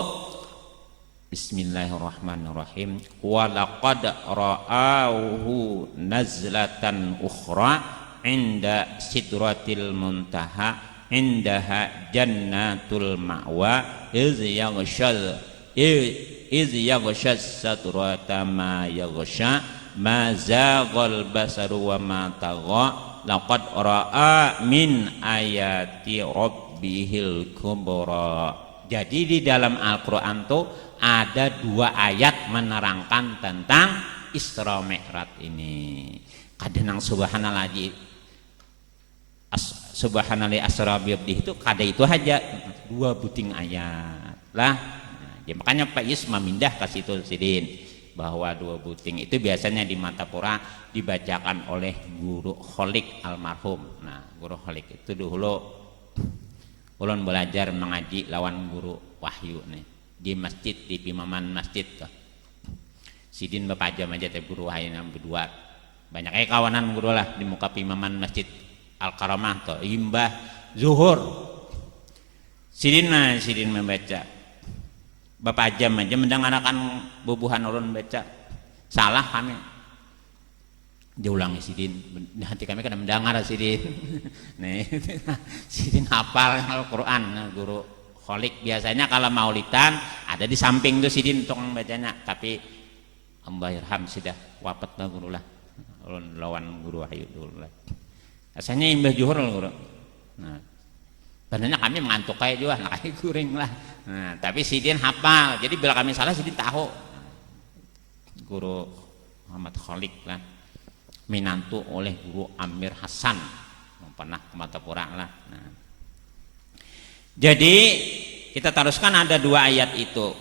Bismillahirrahmanirrahim. Wa laqad ra'auhu nazlatan ukhra inda sidratil muntaha indaha jannatul ma'wa iz yaghshas sadrata ma yaghsha ma zaghal basaru wa ma tagha laqad ra'a min ayati rabbihil kubra. Jadi di dalam Al-Qur'an tuh ada dua ayat menerangkan tentang Isra Mi'raj ini. Kadang subhanallahi asra bi abdihi itu kada itu aja dua buting ayat lah. Ya, makanya Pak Yus memindah ke situ sidin bahwa dua buting itu biasanya di Matapura dibacakan oleh Guru Kholik almarhum. Nah, Guru Kholik itu dulu ulun belajar mengaji lawan Guru Wahyu nih di masjid, di pimaman masjid tuh. Sidin bapak jam aja teh Guru Wahyu yang berdua. Banyak kawanan guru lah di muka pimaman masjid Al-Karamah tuh imbah zuhur. Sidin membaca. Bapak jam aja mendengarkan bubuhan ulun baca. Salah kami. Diulangi sidin. Nanti kami kan mendengar sidin. Nih, sidin hafal Al-Qur'an Guru Kholik. Biasanya kalau maulidan ada di samping tuh sidin untuk membacanya, tapi Mbah Irham sudah wafat lah guru lah. Lawan Guru Wahyu dulu lah. Asalnya imbah juhur guru. Nah, sebenarnya kami mengantuk kayak juga, nah kayak guring lah. Nah, tapi sidin hafal. Jadi bila kami salah sidin tahu. Guru Muhammad Kholik lah. minantu oleh guru Amir Hasan, pernah ke Matapura lah. Nah, jadi kita teruskan ada 2 ayat itu.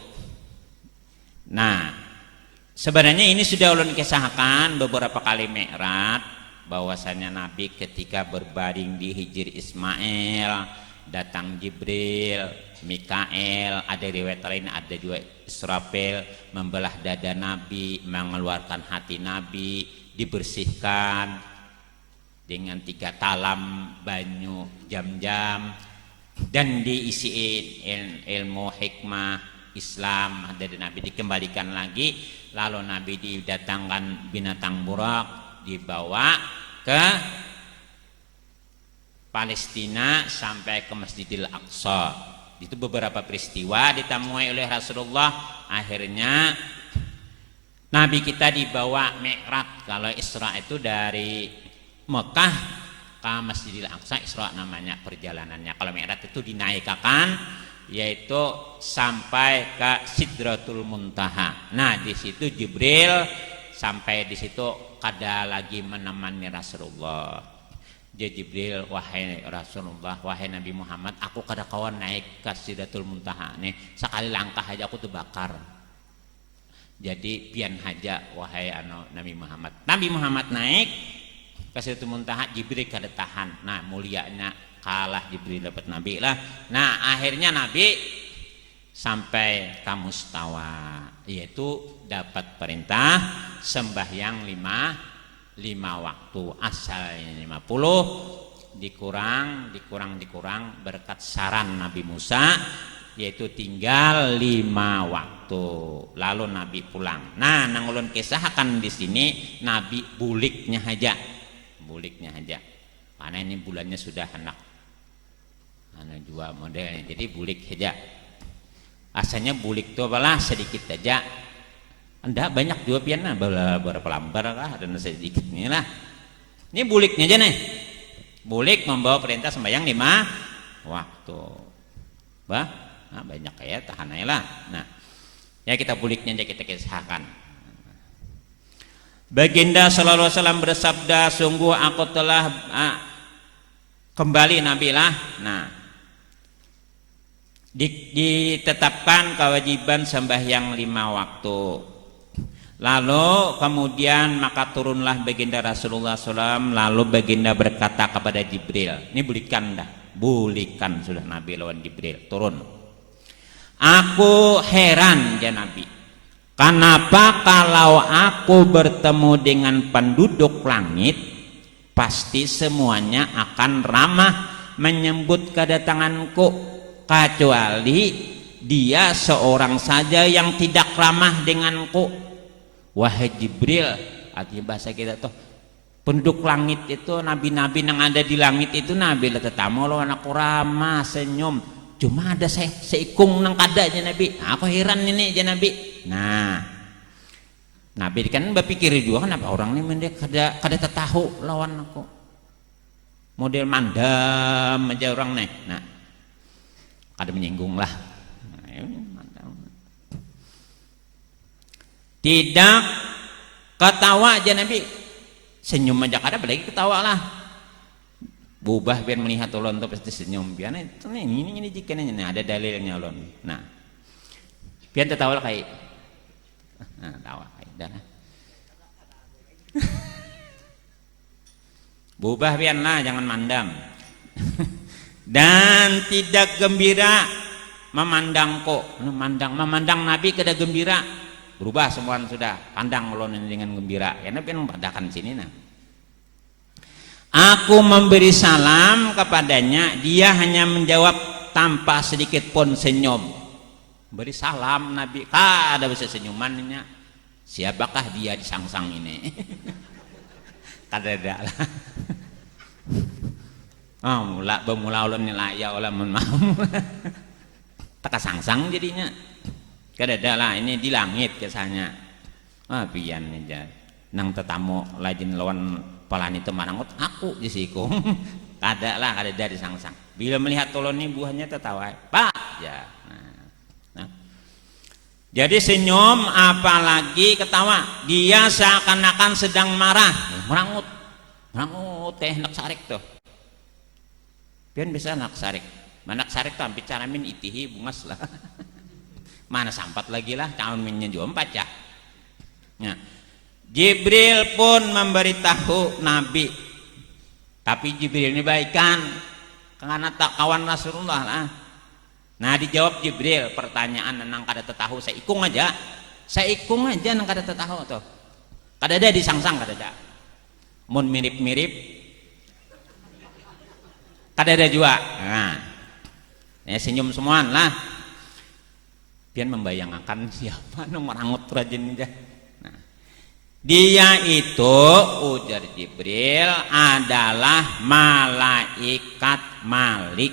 Nah, sebenarnya ini sudah ulun kisahkan beberapa kali mi'raj, bahwasanya Nabi ketika berbaring di Hijr Ismail, datang Jibril, Mikael, ada riwayat lain ada juga Israfil, membelah dada Nabi, mengeluarkan hati Nabi, dibersihkan dengan 3 talam banyu jam-jam, dan diisiin ilmu hikmah Islam dari Nabi, dikembalikan lagi. Lalu Nabi didatangkan binatang burak, dibawa ke Palestina sampai ke Masjidil Aqsa. Itu beberapa peristiwa ditemui oleh Rasulullah. Akhirnya Nabi kita dibawa mi'raj. Kalau Isra itu dari Mekah ke Masjidil Aqsa, Isra namanya perjalanannya. Kalau mi'raj itu dinaikkan, yaitu sampai ke Sidratul Muntaha. Nah, di situ Jibril sampai di situ kada lagi menemani Rasulullah. Dia Jibril, wahai Rasulullah, wahai Nabi Muhammad, aku kada kawan naik ke Sidratul Muntaha nih, sekali langkah aja aku terbakar. Jadi pian haja wahai Nabi Muhammad. Nabi Muhammad naik ke Sidratul Muntaha, Jibril kada tahan. Nah, mulianya kalah Jibril dapat Nabi lah. Nah, akhirnya Nabi sampai ke Mustawa, yaitu dapat perintah sembahyang 5 waktu, asalnya 50, dikurang berkat saran Nabi Musa, yaitu tinggal 5 waktu. Lalu Nabi pulang. Nah, nang ulun kisahkan di sini Nabi buliknya aja. Karena ini bulannya sudah hendak juga modelnya, jadi bulik saja. Asalnya bulik itu apalah sedikit aja. Anda banyak juga piana berapa lambar lah, dan sedikit ini lah. Ini buliknya aja nih. Bulik membawa perintah sembahyang 5 waktu. Bah, nah, banyak ya, tahan aja lah. Nah, ya kita buliknya aja kita kisahkan. Baginda sallallahu alaihi wasallam bersabda, sungguh aku telah kembali Nabi lah. Nah, ditetapkan kewajiban sembahyang 5 waktu. Lalu kemudian maka turunlah baginda Rasulullah SAW. Lalu baginda berkata kepada Jibril, ini bulikan sudah Nabi lawan Jibril turun. Aku heran ya Nabi, kenapa kalau aku bertemu dengan penduduk langit pasti semuanya akan ramah menyambut kedatanganku, kecuali dia seorang saja yang tidak ramah denganku. Wahai Jibril, artinya bahasa kita tuh penduduk langit itu, nabi-nabi yang ada di langit itu, Nabi lah tetamu lo anakku ramah senyum, cuma ada seikung nang kada aja Nabi. Aku heran ini aja Nabi. Nah, Nabi kan berpikir juga, kenapa orang ini kada tetahu lawan aku, model mandam aja orang nih. Nah, kada menyinggung lah. Tidak ketawa aja Nabi, senyum aja kada, apalagi ketawa lah. Bubah biar melihat ulun tuh pasti senyum. Biar ini jikanya ada dalilnya ulun. Nah, biar tertawa lah kayak, nah tawa kayak dah. Bubah biar lah, jangan mandam. Dan tidak gembira memandangku, memandang Nabi kada gembira. Berubah semua sudah, pandang ulun dengan gembira. Karena pian padakan sini nah. Aku memberi salam kepadanya, dia hanya menjawab tanpa sedikit pun senyum. Beri salam Nabi, ada bisa senyumannya. Siapakah dia disangsang ini? Kada lah. Oh, bermula ulun nilai ya ulah mun mau. Taka sangsang jadinya. Kada lah, ini di langit kesannya. Pian aja. Nang tetamu lajin lawan palani temanangot aku jisiku. Kada lah, kada dari sangsang. Bila melihat ulun ini buahnya tertawa. Pak ya. Nah. Jadi senyum apalagi ketawa, dia seakan-akan sedang marah, merangut teh nak sarik tuh. Pian bisa nak sarik. Manak sarik tuh hampir cara min itihi bungas lah. Mana sampat lagi lah, tahun minnya juga 4 ya. Nah, Jibril pun memberitahu Nabi. Tapi Jibril ini baikan karena tak kawan Rasulullah lah. Nah, dijawab Jibril pertanyaan nang kada tetahu, saya ikung aja nang kada tetahu tuh. Kada ada disangsang kada ada. Mun mirip-mirip kada ada juga. Nah, ya senyum semuaan lah. Pian membayangkan siapa nu merangut rajin aja. Nah, dia itu ujar Jibril adalah malaikat Malik,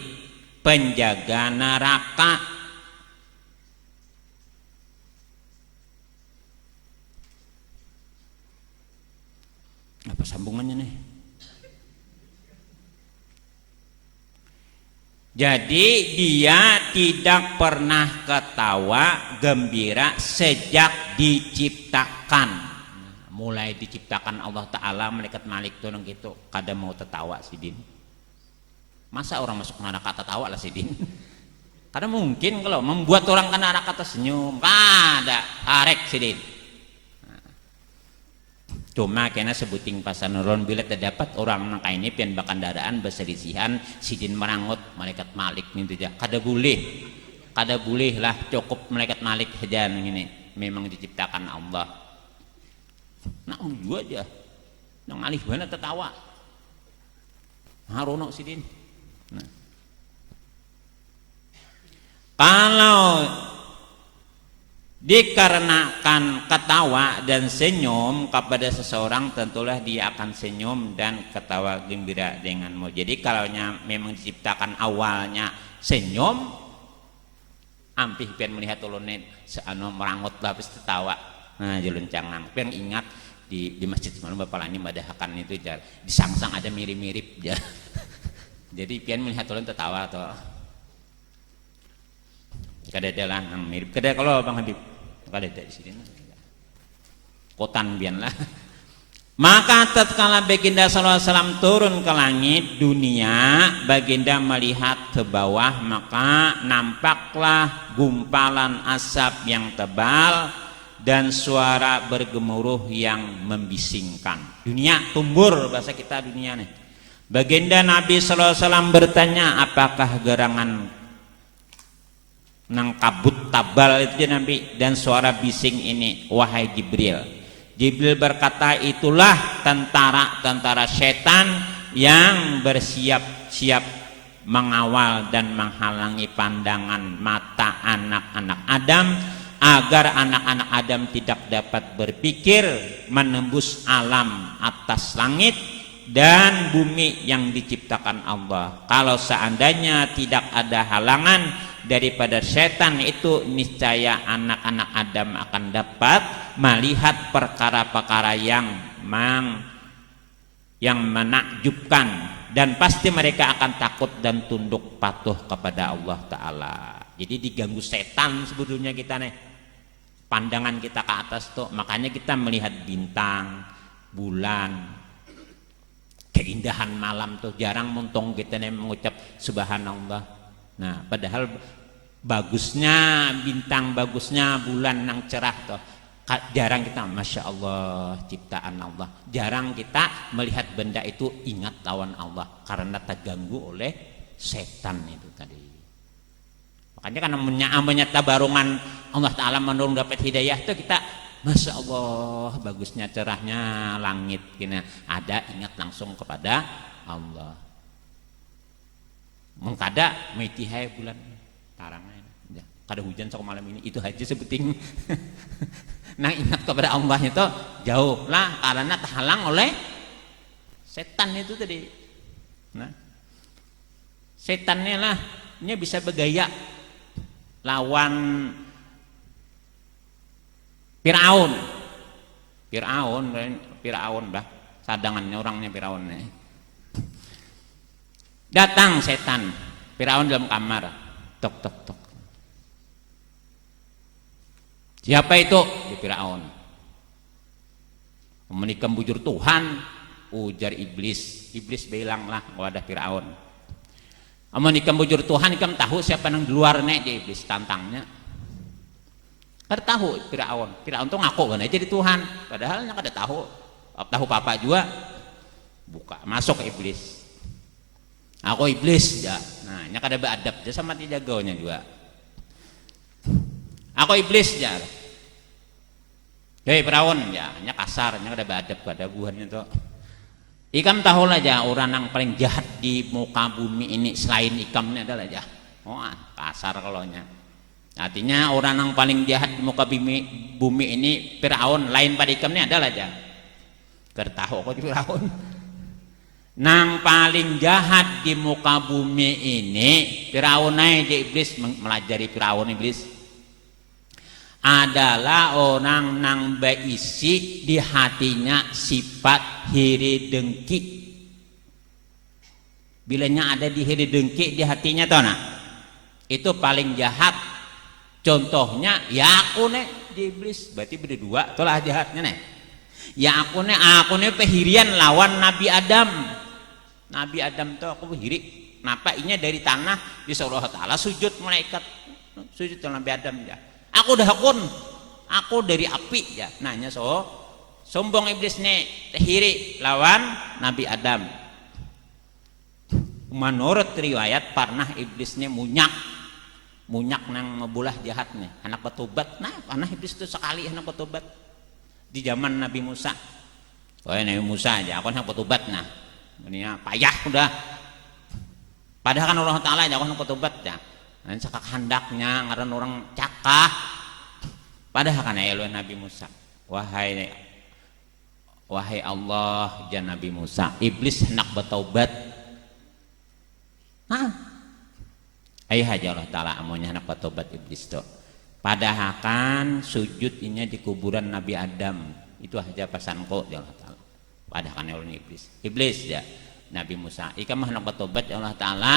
penjaga neraka. Apa sambungannya nih? Jadi dia tidak pernah ketawa gembira sejak diciptakan. Mulai diciptakan Allah Ta'ala, malaikat Malik tuh nang gitu kada mau tertawa sidin. Masa orang masuk neraka tertawa lah sidin? Kada mungkin kalau membuat orang ke neraka tersenyum. Kada arek sidin. Cuma kena sebuting pasanurun bila terdapat orang nang ini pian bakandaraan berselisihan sidin merangut malaikat Malik gitu aja. Kada boleh lah, cukup malaikat Malik saja ini memang diciptakan Allah. Nah juga aja nang alih banget tertawa harono sidin. Nah, kalau dikarenakan ketawa dan senyum kepada seseorang, tentulah dia akan senyum dan ketawa gembira denganmu. Jadi kalau memang diciptakan awalnya senyum, ampih pian melihat ulunnya seano merangut lapis tertawa. Nah, jeluncangan. Pian ingat di masjid semalam Bapak Lani madahakan itu jar disangsang ada mirip-mirip jar. Jadi pian melihat ulun tertawa atau kada ada lah nang mirip. Kada kalau Bang Habib kada ada di sini. Kotan bian lah. Maka tatkala Baginda sallallahu alaihi wasallam turun ke langit dunia, Baginda melihat ke bawah, maka nampaklah gumpalan asap yang tebal dan suara bergemuruh yang membisingkan. Dunia tumbur, bahasa kita dunia nih. Baginda Nabi sallallahu alaihi wasallam bertanya, apakah gerangan nang kabut tabal itu Nabi dan suara bising ini, wahai Jibril? Jibril berkata, itulah tentara setan yang bersiap-siap mengawal dan menghalangi pandangan mata anak-anak Adam agar anak-anak Adam tidak dapat berpikir menembus alam atas langit dan bumi yang diciptakan Allah. Kalau seandainya tidak ada halangan daripada setan itu, niscaya anak-anak Adam akan dapat melihat perkara-perkara yang menakjubkan, dan pasti mereka akan takut dan tunduk patuh kepada Allah Ta'ala. Jadi diganggu setan sebetulnya kita nih, pandangan kita ke atas tuh, makanya kita melihat bintang, bulan, keindahan malam tuh jarang muntong kita nih mengucap subhanallah. Nah, padahal bagusnya bintang, bagusnya bulan yang cerah tuh, jarang kita masya Allah ciptaan Allah. Jarang kita melihat benda itu ingat lawan Allah karena terganggu oleh setan itu tadi. Makanya karena menyata barungan Allah Ta'ala menurun dapat hidayah tuh kita masya Allah bagusnya cerahnya langit gini, ada ingat langsung kepada Allah. Mengkada meitihai bulan tarangnya kada hujan sok malam ini, itu aja sebuting. Nah, ingat kepada Allah itu jauh lah karena terhalang oleh setan itu tadi. Nah, setannya lah ini bisa bergaya lawan Firaun bah sadangannya orangnya Firaun nih. Datang setan Firaun dalam kamar, tok tok tok. Siapa itu? Di Firaun. Menikam bujur Tuhan, ujar iblis. Iblis bilanglah kepada Firaun. Menikam bujur Tuhan, ikam tahu siapa yang di luar nek? Dia iblis tantangnya. Kada tahu Firaun. Firaun tuh ngaku kan jadi Tuhan, padahal nya kada tahu. Tahu papa juga. Buka, masuk ke iblis. Aku iblis ya. Nah, nya kada beadab aja sama ti jagonya juga. Aku iblis ya. Hei Firaun ya, nya kasar, nya kada beadab pada buahnya tuh. Ikam tahu lah aja orang yang paling jahat di muka bumi ini selain ikamnya adalah aja. Oh, kasar kalau nya. Artinya orang yang paling jahat di muka bumi ini Firaun, lain pada ikamnya adalah aja. Kada tahu kok Firaun. Nang paling jahat di muka bumi ini Firaun aja iblis melajari Firaun iblis adalah orang nang berisi di hatinya sifat hiri dengki. Bilanya ada di hiri dengki di hatinya toh nah, itu paling jahat. Contohnya ya aku nih di iblis, berarti berdua itulah jahatnya nih. Ya aku nih pehirian lawan Nabi Adam. Nabi Adam tuh aku hiri, napa inya dari tanah disuruh Allah Ta'ala sujud malaikat, sujud Nabi Adam ya. Aku dah aku dari api ya. Nanya sombong iblis nih tehiri lawan Nabi Adam. Menurut riwayat pernah iblisnya munyak nang ngebulah jahat nih anak betobat. Nah pernah iblis itu sekali anak betobat di zaman Nabi Musa. Oh Nabi Musa aja aku anak betobat nah. Ini payah udah. Padahal kan Allah Ta'ala aja aku betobat ya. Dan cakak handaknya ngaran orang cakah. Padahal kan ya Nabi Musa. Wahai Allah jan Nabi Musa, iblis hendak bertaubat. Ayah aja Allah Ta'ala amunya hendak bertaubat iblis tuh. Padahal kan sujud ini di kuburan Nabi Adam. Itu aja pesanku ya Allah Ta'ala. Padahal kan ya iblis ya Nabi Musa. Ika mah hendak bertaubat ya Allah Ta'ala.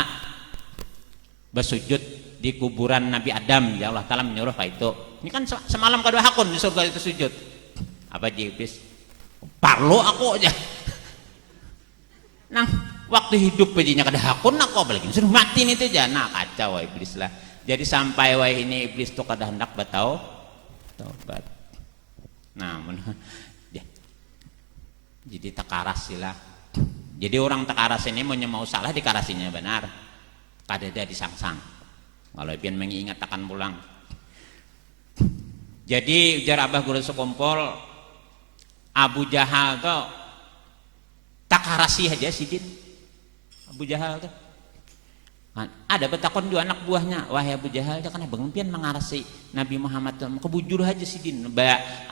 Bersujud di kuburan Nabi Adam ya Allah Ta'ala menyuruh kayak itu. Ini kan semalam kedua hakun di surga itu sujud. Apa iblis? Parlo aku aja. Nah waktu hidup aja kada hakun aku apalagi suruh mati nih itu aja. Nah kacau iblis lah. Jadi sampai wah ini iblis tuh kada hendak bertaubat. Nah ya. Jadi takaras lah. Jadi orang takaras ini mau salah dikarasinya benar. Kada ada disangsang. Kalau pian mengingat akan pulang. Jadi ujar Abah Guru Sekompol, Abu Jahal tuh takarasi aja sidin. Abu Jahal tuh. Ada betakon dua anak buahnya. Wahai Abu Jahal, dia kan abang pian mengarasi Nabi Muhammad tuh. Kebujur aja sidin.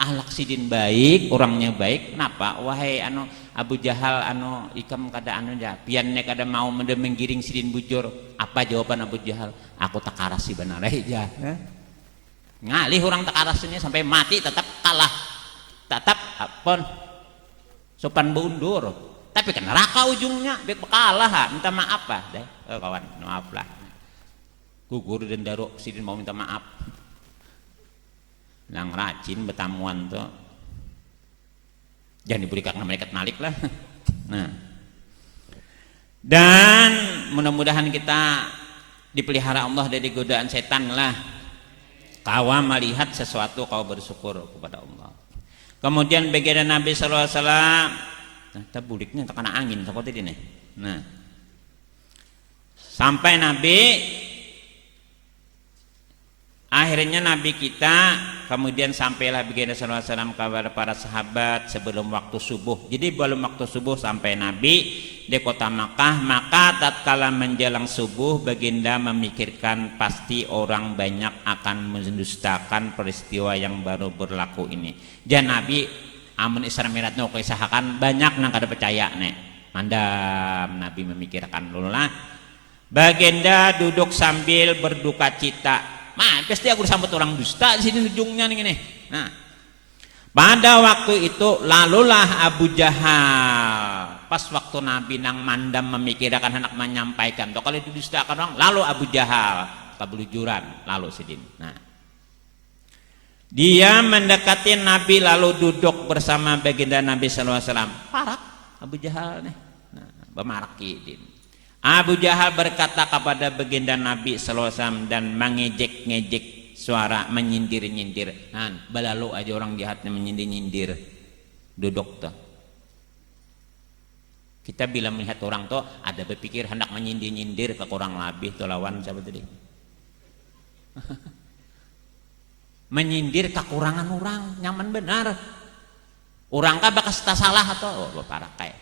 Ahlak sidin baik, orangnya baik. Kenapa? Wahai Abu Jahal ikam kada ja. Pian nek kada mau menggiring sidin bujur. Apa jawaban Abu Jahal? Aku takarasi benar aja. Ngalih orang takarasinya sampai mati tetap kalah. Tetap apa? Sopan bundur. Tapi kan neraka ujungnya, bek kalah, minta maaf lah, deh, kawan, maaf lah. Gugur dan daruk, sidin mau minta maaf. Nang rajin betamuan tuh, jangan diberikan malaikat Malik lah. Nah, dan mudah-mudahan kita dipelihara Allah dari godaan setan lah. Kau melihat sesuatu kau bersyukur kepada Allah. Kemudian baginda Nabi Sallallahu Alaihi Wasallam. Nah, tabuliknya terkena angin seperti ini. Nah, sampai Nabi akhirnya Nabi kita kemudian sampailah baginda sallallahu alaihi wasallam kepada para sahabat sebelum waktu subuh. Jadi belum waktu subuh sampai Nabi di kota Makkah. Maka tatkala menjelang subuh baginda memikirkan pasti orang banyak akan mendustakan peristiwa yang baru berlaku ini. Dan Nabi amun Isra Mi'raj no kisahkan banyak nang kada percaya nek. Mandam Nabi memikirkan dulu lah. Baginda duduk sambil berduka cita. Pasti aku disambut orang dusta di sini ujungnya nih gini. Nah, pada waktu itu lalulah Abu Jahal. Pas waktu Nabi nang mandam memikirkan hendak menyampaikan. Kalau didustakan orang, lalu Abu Jahal kebelujuran lalu sidin. Nah, Dia mendekati Nabi lalu duduk bersama baginda Nabi sallallahu alaihi wasallam. Parak Abu Jahal nih. Nah, bemaraki. Abu Jahal berkata kepada baginda Nabi sallallahu alaihi wasallam dan mengejek-ngejek suara, menyindir-nyindir. Nah, balalu aja orang jahatnya menyindir-nyindir. Duduk tuh. Kita bila melihat orang tuh ada berpikir hendak menyindir-nyindir ke orang lebih tuh lawan siapa tadi? Menyindir kekurangan orang nyaman benar. Orang kah bakas tak salah atau parah kayak.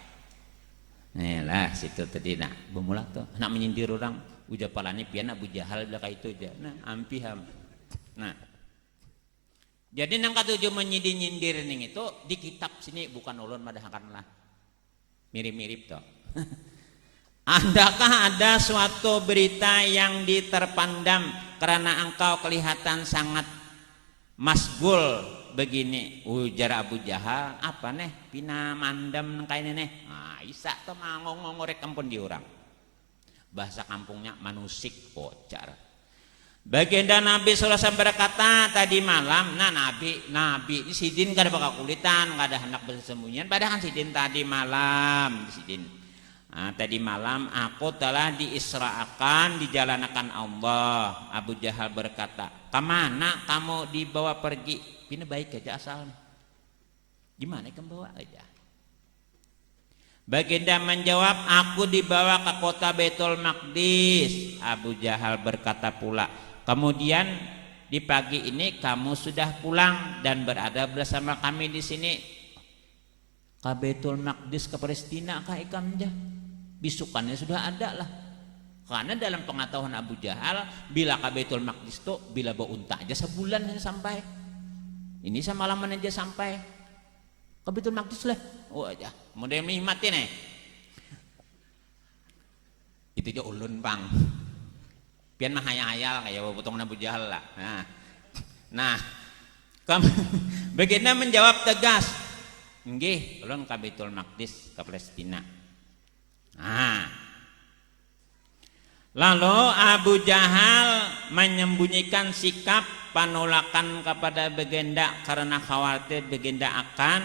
Nih lah situ tadi nak bermula tuh nak menyindir orang uja palani pian Abu Jahal belaka itu aja. Nah ampiham. Nah jadi nang katujuh menyindir-nyindir ning itu di kitab sini bukan ulun madahakan lah mirip-mirip tuh. Adakah ada suatu berita yang diterpandang karena engkau kelihatan sangat masgul begini? Ujar Abu Jahal, apa nih pina mandam kayak nih? Nah, isa tuh ngongorek kampung di orang. Bahasa kampungnya manusik kocar. Baginda Nabi SAW berkata tadi malam, nah Nabi ini sidin gak ada bakal kulitan, gak ada hendak bersembunyian, padahal kan sidin tadi malam sidin. Nah, tadi malam aku telah diisra'akan, dijalankan Allah. Abu Jahal berkata, kemana kamu dibawa pergi? Ini baik aja asalnya. Gimana kamu bawa aja? Baginda menjawab, aku dibawa ke kota Baitul Maqdis. Abu Jahal berkata pula, kemudian di pagi ini kamu sudah pulang dan berada bersama kami di sini. Ke Baitul Maqdis ke Palestina kah ikamnya? Bisukannya sudah ada lah. Karena dalam pengetahuan Abu Jahal, bila ke Baitul Maqdis itu bila bawa unta aja sebulan hanya sampai. Ini semalaman aja sampai. Ke Baitul Maqdis lah. Oh aja, model mati nih. Itu aja ulun bang. Pian mah hayal kayak potong Abu Jahal lah. Nah, Baginda menjawab tegas, nggih, ulun ke Baitul Maqdis ke Palestina. Nah, lalu Abu Jahal menyembunyikan sikap penolakan kepada Baginda karena khawatir Baginda akan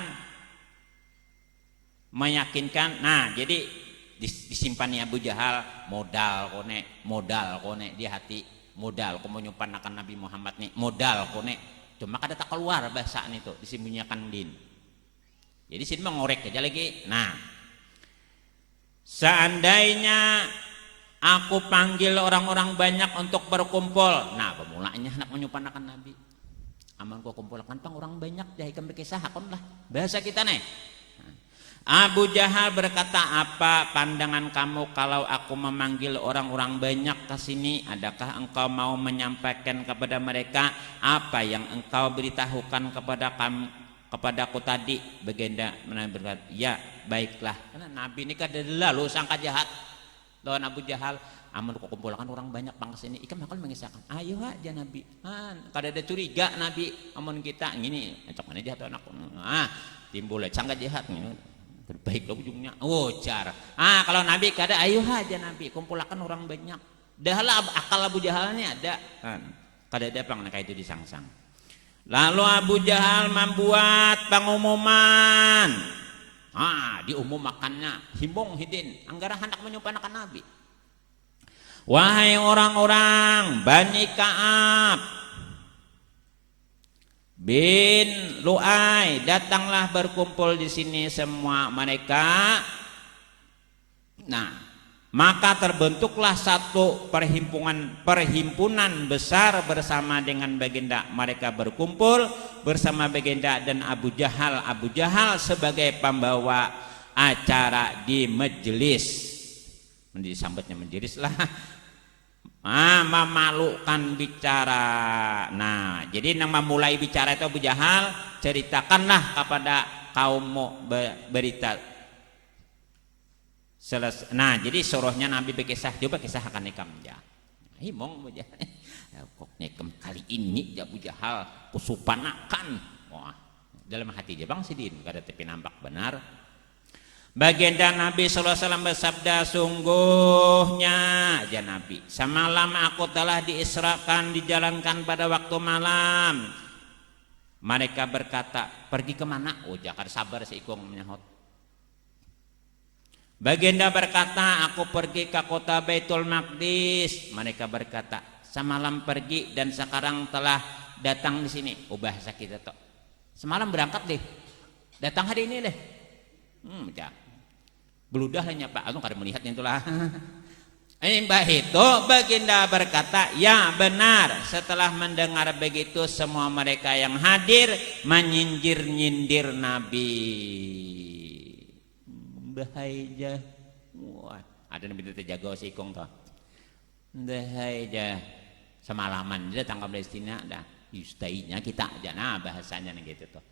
meyakinkan. Nah, jadi disimpan Abu Jahal modal kone di hati, modal komo nyumpan akan Nabi Muhammad nih, modal kone cuma kada tak keluar bahasa itu disembunyikan din. Jadi sini mengorek aja lagi. Nah, seandainya aku panggil orang-orang banyak untuk berkumpul, nah pemulanya nak menyupan akan Nabi, aman ku kumpulkan pang orang banyak jahikam berkisah akon lah bahasa kita nih. Abu Jahal berkata, apa pandangan kamu kalau aku memanggil orang-orang banyak ke sini? Adakah engkau mau menyampaikan kepada mereka apa yang engkau beritahukan kepadaku tadi? Baginda berkata, ya baiklah. Karena Nabi ini kan dari lalu sangka jahat lawan Abu Jahal. Amun kau kumpulkan orang banyak bang kesini, ikan bakal mengisahkan. Ayo aja Nabi. Kada ada curiga Nabi. Amun kita gini, cak mana jahat anakku. Timbul sangka jahat. Berbaik loh ujungnya. Oh cara. Kalau Nabi kada, ayo aja Nabi. Kumpulkan orang banyak. Dahlah akal Abu Jahal ini ada. Kada ada pang kayak itu disangsang. Lalu Abu Jahal membuat pengumuman. Diumumakannya himbong hidin anggara hendak menyumpanakan Nabi. Wahai orang-orang Bani Ka'ab bin Lu'ai, datanglah berkumpul di sini semua mereka. Nah, maka terbentuklah satu perhimpunan besar bersama dengan Baginda. Mereka berkumpul bersama Baginda dan Abu Jahal. Abu Jahal sebagai pembawa acara di majelis. Disambutnya majelis lah. Memalukan bicara. Nah, jadi yang memulai bicara itu Abu Jahal, ceritakanlah kepada kaummu berita. Nah, jadi suruhnya Nabi berkisah, coba kisah akan nikam ya. Himong Abu Jahal. Kok nikam kali ini Abu Jahal kusupanakan. Wah, dalam hati dia bang sidin, kada tapi nampak benar. Baginda Nabi SAW bersabda, sungguhnya aja Nabi, semalam aku telah diisrakan, dijalankan pada waktu malam. Mereka berkata, pergi kemana? Oh, jakar sabar si ikung menyahut. Baginda berkata, aku pergi ke kota Baitul Maqdis. Mereka berkata, semalam pergi dan sekarang telah datang di sini. Oh, bahasa kita tuh. Semalam berangkat deh, datang hari ini deh. Beludah hanya Pak, aku kada melihat itulah. Mbah itu baginda berkata, ya benar. Setelah mendengar begitu, semua mereka yang hadir menyindir-nyindir Nabi. Bahaya. Wah, ada nabi terjaga si ikung toh. Bahaya. Semalaman dia tangkap Palestina dah. Yustainya kita aja nah bahasanya gitu tuh.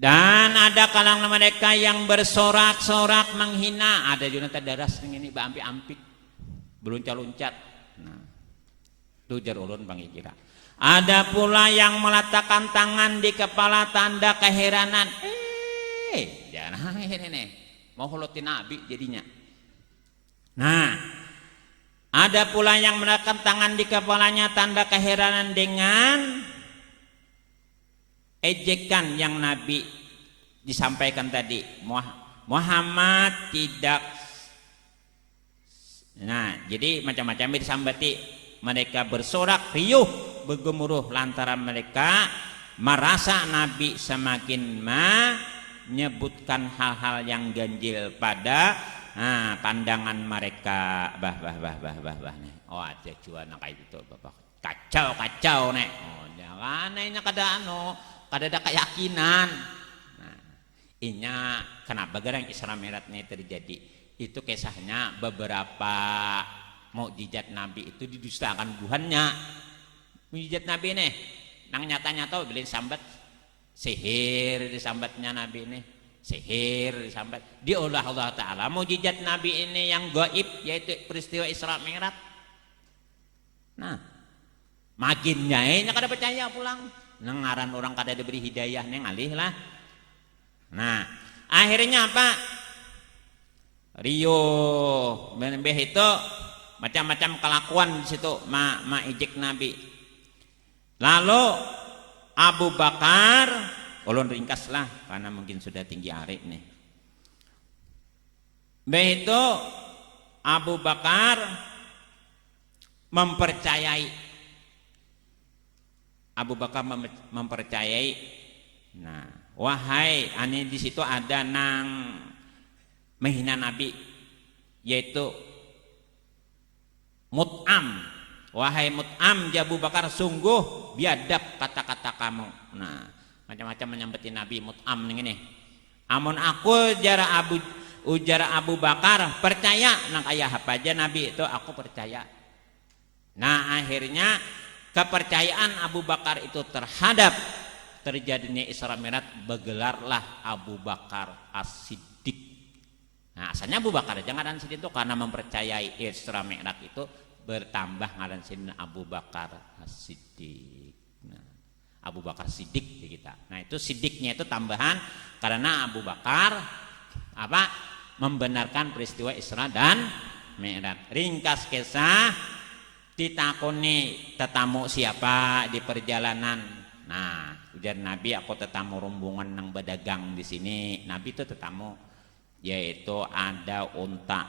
Dan ada kalangan mereka yang bersorak-sorak menghina. Ada juga daras ini bampi-ampik beluncat-luncat. Nah, tujar ulun bang kira. Ada pula yang meletakkan tangan di kepala tanda keheranan. Jangan ini mau holotin Nabi jadinya. Nah, ada pula yang meletakkan tangan di kepalanya tanda keheranan dengan ejekan yang Nabi disampaikan tadi. Muhammad tidak. Nah, jadi macam-macam disambati. Mereka bersorak riuh bergemuruh lantaran mereka merasa Nabi semakin menyebutkan hal-hal yang ganjil pada pandangan mereka. Bah. Oh, ada cuan kayak itu Bapak. Kacau nek. Oh, jangan nya kada ada keyakinan. Nah, inya kenapa garang Isra Mi'raj ini terjadi? Itu kisahnya beberapa mukjizat Nabi itu didustakan Tuhannya. Mukjizat Nabi nih, nang nyata-nyata beli sambat sihir disambatnya Nabi ini. Sihir disambat diolah Allah Ta'ala. Mukjizat Nabi ini yang gaib yaitu peristiwa Isra Mi'raj. Nah, makin nyainya kada percaya pulang. Nengaran orang kada diberi hidayah neng alih lah. Nah, akhirnya apa? Rio menembeh itu macam-macam kelakuan di situ ijik Nabi. Lalu Abu Bakar, ulun ringkas lah karena mungkin sudah tinggi arif nih. Begitu Abu Bakar mempercayai. Abu Bakar mempercayai. Nah, wahai, ani di situ ada nang menghina Nabi, yaitu Mut'am. Wahai Mut'am, Abu Bakar sungguh biadab kata-kata kamu. Nah, macam-macam menyambetin Nabi Mut'am ini. Amun aku ujar Abu Bakar percaya nang ayah apa aja Nabi itu aku percaya. Nah, akhirnya kepercayaan Abu Bakar itu terhadap terjadinya Isra Mi'raj bergelarlah Abu Bakar As-Siddiq. Nah, asalnya Abu Bakar jangan Siddiq itu karena mempercayai Isra Mi'raj itu bertambah ngaran sini Abu Bakar As-Siddiq. Nah, Abu Bakar Siddiq di kita. Nah, itu Siddiqnya itu tambahan karena Abu Bakar membenarkan peristiwa Isra dan Mi'raj. Ringkas kisah, ditakoni tetamu siapa di perjalanan. Nah, ujar Nabi, aku tetamu rombongan nang berdagang di sini. Nabi itu tetamu, yaitu ada unta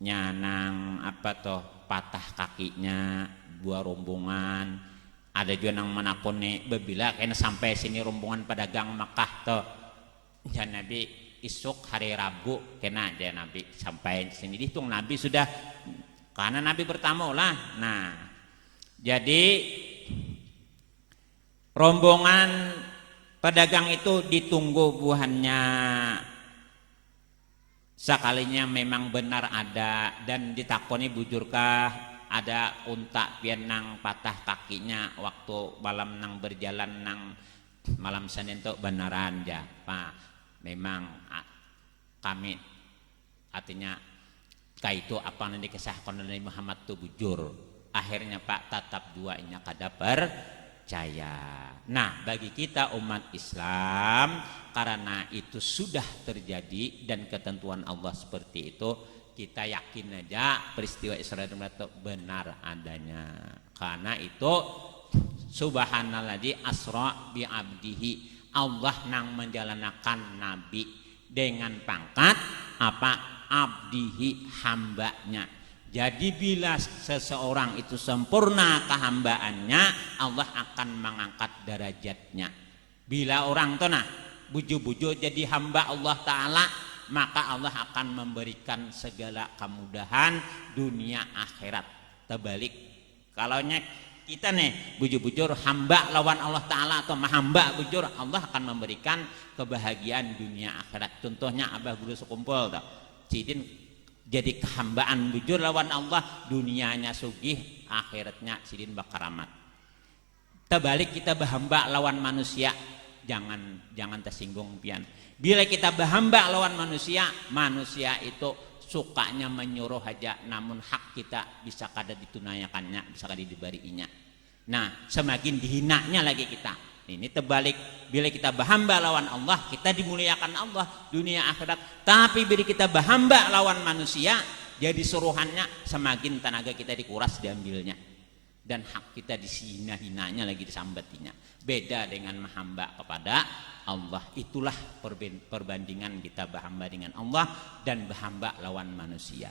nang patah kakinya dua rombongan. Ada juga nang menakoni bebila kena sampai sini rombongan pedagang Makkah toh. Ya Nabi isuk hari Rabu kena aja Nabi sampai sini. Dihitung Nabi sudah karena Nabi bertamu lah. Nah, jadi rombongan pedagang itu ditunggu buahannya. Sekalinya memang benar ada dan ditakoni bujurkah ada unta pianang patah kakinya waktu malam nang berjalan nang malam Senin itu benaran ya Pak. Memang kami artinya itu apa yang dikisahkan oleh Muhammad itu bujur. Akhirnya Pak tatap duanya kada percaya. Nah, bagi kita umat Islam karena itu sudah terjadi dan ketentuan Allah seperti itu, kita yakin aja peristiwa Isra dan Mi'raj benar adanya. Karena itu Subhanalladzi asra bi abdihi. Allah nang menjalanakan nabi dengan pangkat apa? Abdihi, hambanya. Jadi bila seseorang itu sempurna kehambaannya, Allah akan mengangkat derajatnya. Bila orang tuh nah buju-buju jadi hamba Allah Ta'ala, maka Allah akan memberikan segala kemudahan dunia akhirat. Terbalik, kalau kita nih bujur-bujur hamba lawan Allah Ta'ala atau mahamba bujur, Allah akan memberikan kebahagiaan dunia akhirat. Contohnya abah guru sekumpul tuh, Cidin jadi kehambaan bujur lawan Allah, dunianya sugih, akhiratnya Cidin bakaramat. Terbalik kita bahamba lawan manusia, jangan tersinggung pian. Bila kita bahamba lawan manusia, manusia itu sukanya menyuruh aja, namun hak kita bisa kada ditunaikannya, bisa kada dibariinya. Nah, semakin dihinanya lagi kita. Ini terbalik, bila kita bahamba lawan Allah, kita dimuliakan Allah dunia akhirat. Tapi bila kita bahamba lawan manusia, jadi suruhannya semakin tenaga kita dikuras diambilnya, dan hak kita disihina-hinanya lagi disambatinya. Beda dengan mahamba kepada Allah. Itulah perbandingan kita bahamba dengan Allah dan bahamba lawan manusia.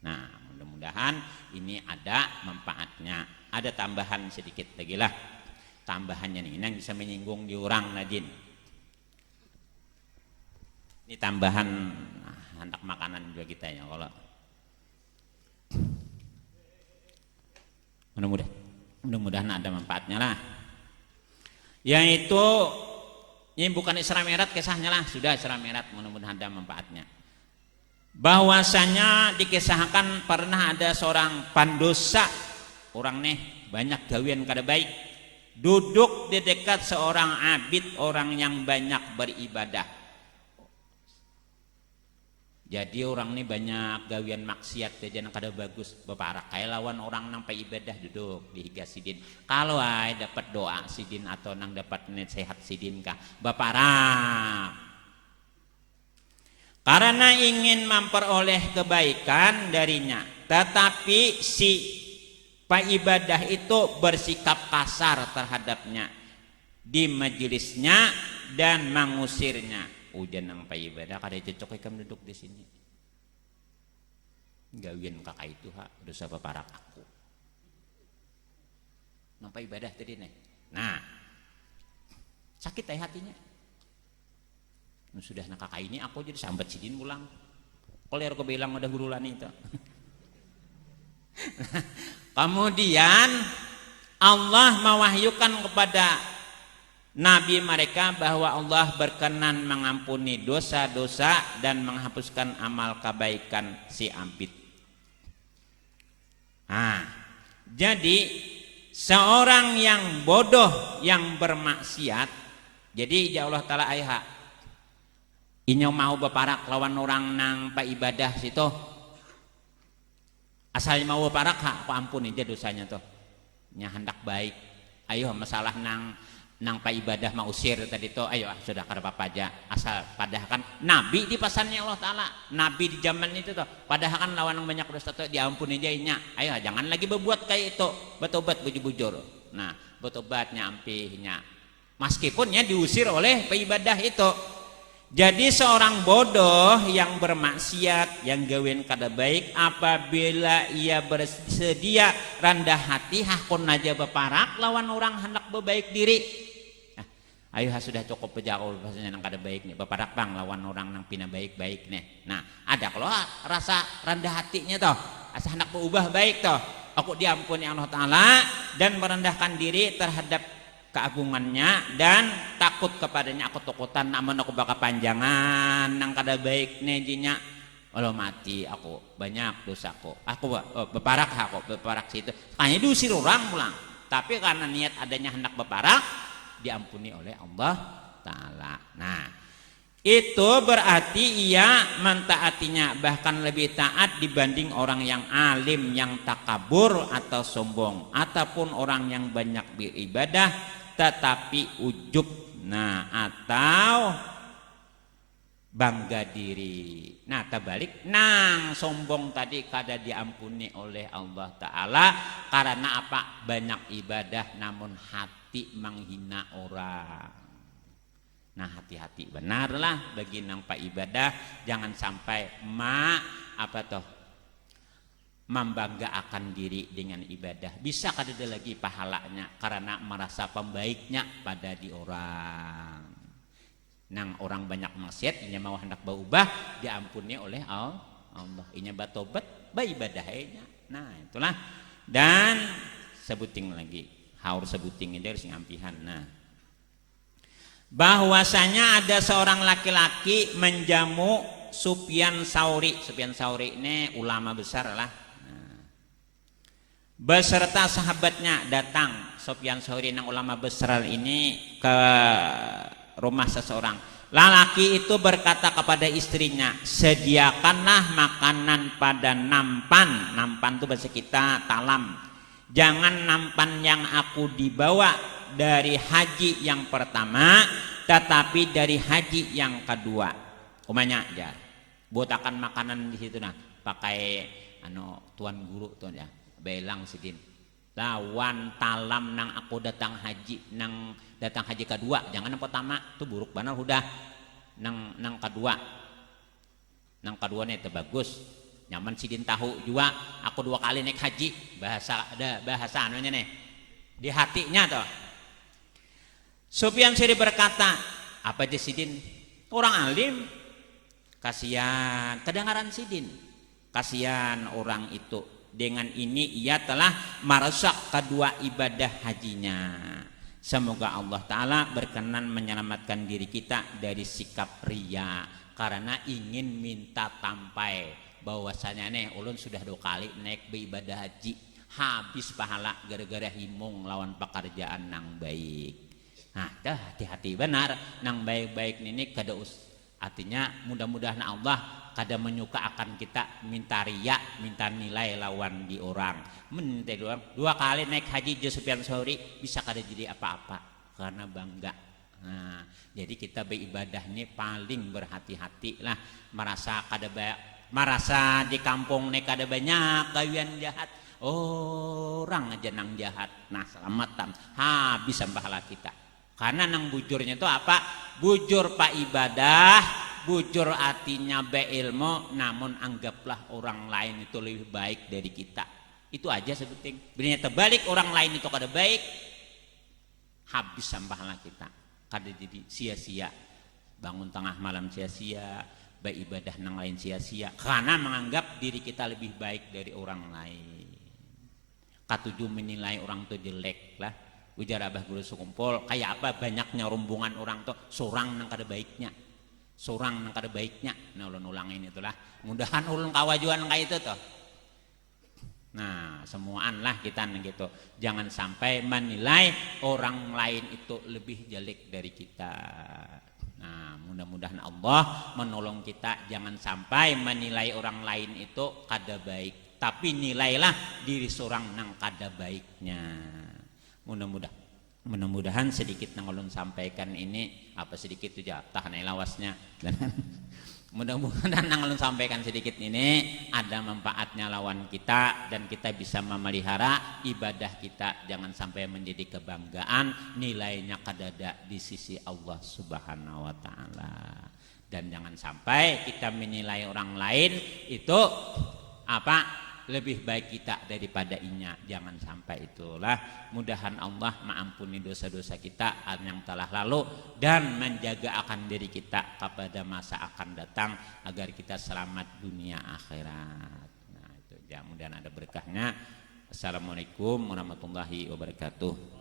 Nah, mudah-mudahan ini ada manfaatnya. Ada tambahan sedikit lagi lah. Tambahannya nih, yang bisa menyinggung di orang Najin. Ini tambahan hendak makanan juga kita ya, kalau mudah-mudahan ada manfaatnya lah. Yaitu ini bukan Isra Mi'raj kisahnya lah, sudah Isra Mi'raj, mudah-mudahan ada manfaatnya. Bahwasanya dikisahkan pernah ada seorang pandosa, orang nih banyak gawian kada baik, duduk di dekat seorang abid, orang yang banyak beribadah. Jadi orang ini banyak gawian maksiat, jajan kada bagus, beparak kayak lawan orang nang ibadah duduk di higa sidin. Kalau ay dapat doa sidin atau nang dapat nasihat sidin kah, beparak. Karena ingin memperoleh kebaikan darinya, tetapi si ibadah itu bersikap kasar terhadapnya di majelisnya dan mengusirnya. Ujian nang ibadah kada cocok ikam duduk di sini. Gawian kakak itu dosa beparak aku. Nang ibadah tadi nih. Nah, sakit hatinya. Sudah nak kakak ini aku jadi sambat sidin pulang. Kalau aku bilang ada gurulan itu. Kemudian Allah mewahyukan kepada Nabi mereka bahwa Allah berkenan mengampuni dosa-dosa dan menghapuskan amal kebaikan si abid. Nah, jadi seorang yang bodoh yang bermaksiat, jadi ya Allah Ta'ala ayah inyo mau beparak lawan orang nang ibadah situ, asalnya mau beparak aku ampuni aja dosanya tuh, nya hendak baik. Ayo masalah nang ibadah mau usir tadi tuh, ayo sudah kada apa aja, asal padahal kan Nabi di pasannya Allah Ta'ala, Nabi di zaman itu tuh, padahal kan lawan yang banyak dosa tuh diampuni aja nya. Ayo jangan lagi berbuat kayak itu, bertobat bujur-bujur. Nah, bertobatnya ampihnya, meskipun ya diusir oleh ibadah itu. Jadi seorang bodoh yang bermaksiat, yang gawin kada baik, apabila ia bersedia rendah hati, hakun aja beparak lawan orang hendak berbaik diri. Nah, ayo sudah cukup berjauh bahasanya nang kada baik nih, beparak bang lawan orang nang pina baik-baik nih. Nah, ada kalau rasa rendah hatinya toh, asa hendak berubah baik toh, aku diampuni Allah Ta'ala dan merendahkan diri terhadap keagungannya dan takut kepadanya, aku takutan namun aku bakal panjangan nang kada baik nejinya, walau mati aku banyak dosaku, aku beparak situ hanya diusir orang pulang. Tapi karena niat adanya hendak beparak, diampuni oleh Allah Ta'ala. Nah, itu berarti ia mentaatinya, bahkan lebih taat dibanding orang yang alim, yang takabur atau sombong, ataupun orang yang banyak beribadah tetapi ujub. Nah, atau bangga diri. Nah terbalik nang sombong tadi kada diampuni oleh Allah Ta'ala karena apa? Banyak ibadah namun hati menghina orang. Nah hati-hati benarlah bagi nang pak ibadah, jangan sampai membanggakan diri dengan ibadah. Bisa kada ada lagi pahalanya karena merasa pembaiknya pada di orang. Nang orang banyak maksiat, inya mau hendak berubah, diampuni oleh Allah. Inya batobat, ibadahnya. Nah itulah. Dan sebuting lagi, harus sebuting ini harus ngampihan. Nah, bahwasanya ada seorang laki-laki menjamu Sufyan Tsauri. Sufyan Tsauri ini ulama besar lah. Nah, beserta sahabatnya datang. Sufyan Tsauri yang ulama besar ini ke rumah seseorang. Lelaki itu berkata kepada istrinya, sediakanlah makanan pada nampan. Nampan itu bahasa kita talam. Jangan nampan yang aku dibawa dari haji yang pertama, tetapi dari haji yang kedua. Umanya ya, botakan makanan di situ nah, pakai tuan guru tuan ya, belang sidin. Lawan talam nang aku datang haji kedua, jangan yang pertama tuh buruk benar udah. Nang kedua nih itu bagus. Nyaman sidin tahu juga aku 2 kali naik haji, bahasa anunya nih di hatinya tuh. Sufyan Tsauri berkata, apa aja sidin? Orang alim. Kasihan, kedengaran sidin. Kasihan orang itu. Dengan ini ia telah merusak kedua ibadah hajinya. Semoga Allah Ta'ala berkenan menyelamatkan diri kita dari sikap riya. Karena ingin minta tampai. Bahwasanya nih ulun sudah 2 kali naik beribadah haji, habis pahala gara-gara himung lawan pekerjaan nang baik. Nah dah hati-hati benar nang baik-baik ini kada artinya mudah-mudahan Allah kada menyuka akan kita minta riya, minta nilai lawan di orang. Minta 2 kali naik haji Sufyan Tsauri bisa kada jadi apa-apa karena bangga. Nah jadi kita beribadah ini paling berhati-hati lah, merasa di kampung nek ada banyak kawian jahat, orang aja nang jahat. Nah selamatan habis pahala kita. Karena nang bujurnya itu apa? Bujur pak ibadah, bujur artinya beilmu, namun anggaplah orang lain itu lebih baik dari kita. Itu aja sebuting. Benernya terbalik orang lain itu kada baik, habis pahala kita. Kada jadi sia-sia. Bangun tengah malam sia-sia, beribadah nang lain sia-sia karena menganggap diri kita lebih baik dari orang lain. Katujuh menilai orang tuh jelek lah. Ujar abah guru sekumpul kayak apa banyaknya rombongan orang tuh sorang nang kada baiknya. Sorang nang kada baiknya. Nah ulun ulangin itulah. Mudahan ulun kawajuan kayak itu tuh. Nah semuaan lah kita gitu. Jangan sampai menilai orang lain itu lebih jelek dari kita. Nah mudah-mudahan Allah menolong kita jangan sampai menilai orang lain itu kada baik, tapi nilailah diri seorang nang kada baiknya. Mudah-mudahan sedikit nang ulun sampaikan ini apa sedikit tu ja tahan lawasnya. Mudah-mudahan nang ulun sampaikan sedikit ini ada manfaatnya lawan kita dan kita bisa memelihara ibadah kita jangan sampai menjadi kebanggaan, nilainya kadada di sisi Allah Subhanahu wa taala. Dan jangan sampai kita menilai orang lain itu lebih baik kita daripada inya, jangan sampai itulah. Mudahan Allah mengampuni dosa-dosa kita yang telah lalu dan menjaga akan diri kita kepada masa akan datang agar kita selamat dunia akhirat. Nah itu ya, mudahan ada berkahnya. Assalamualaikum warahmatullahi wabarakatuh.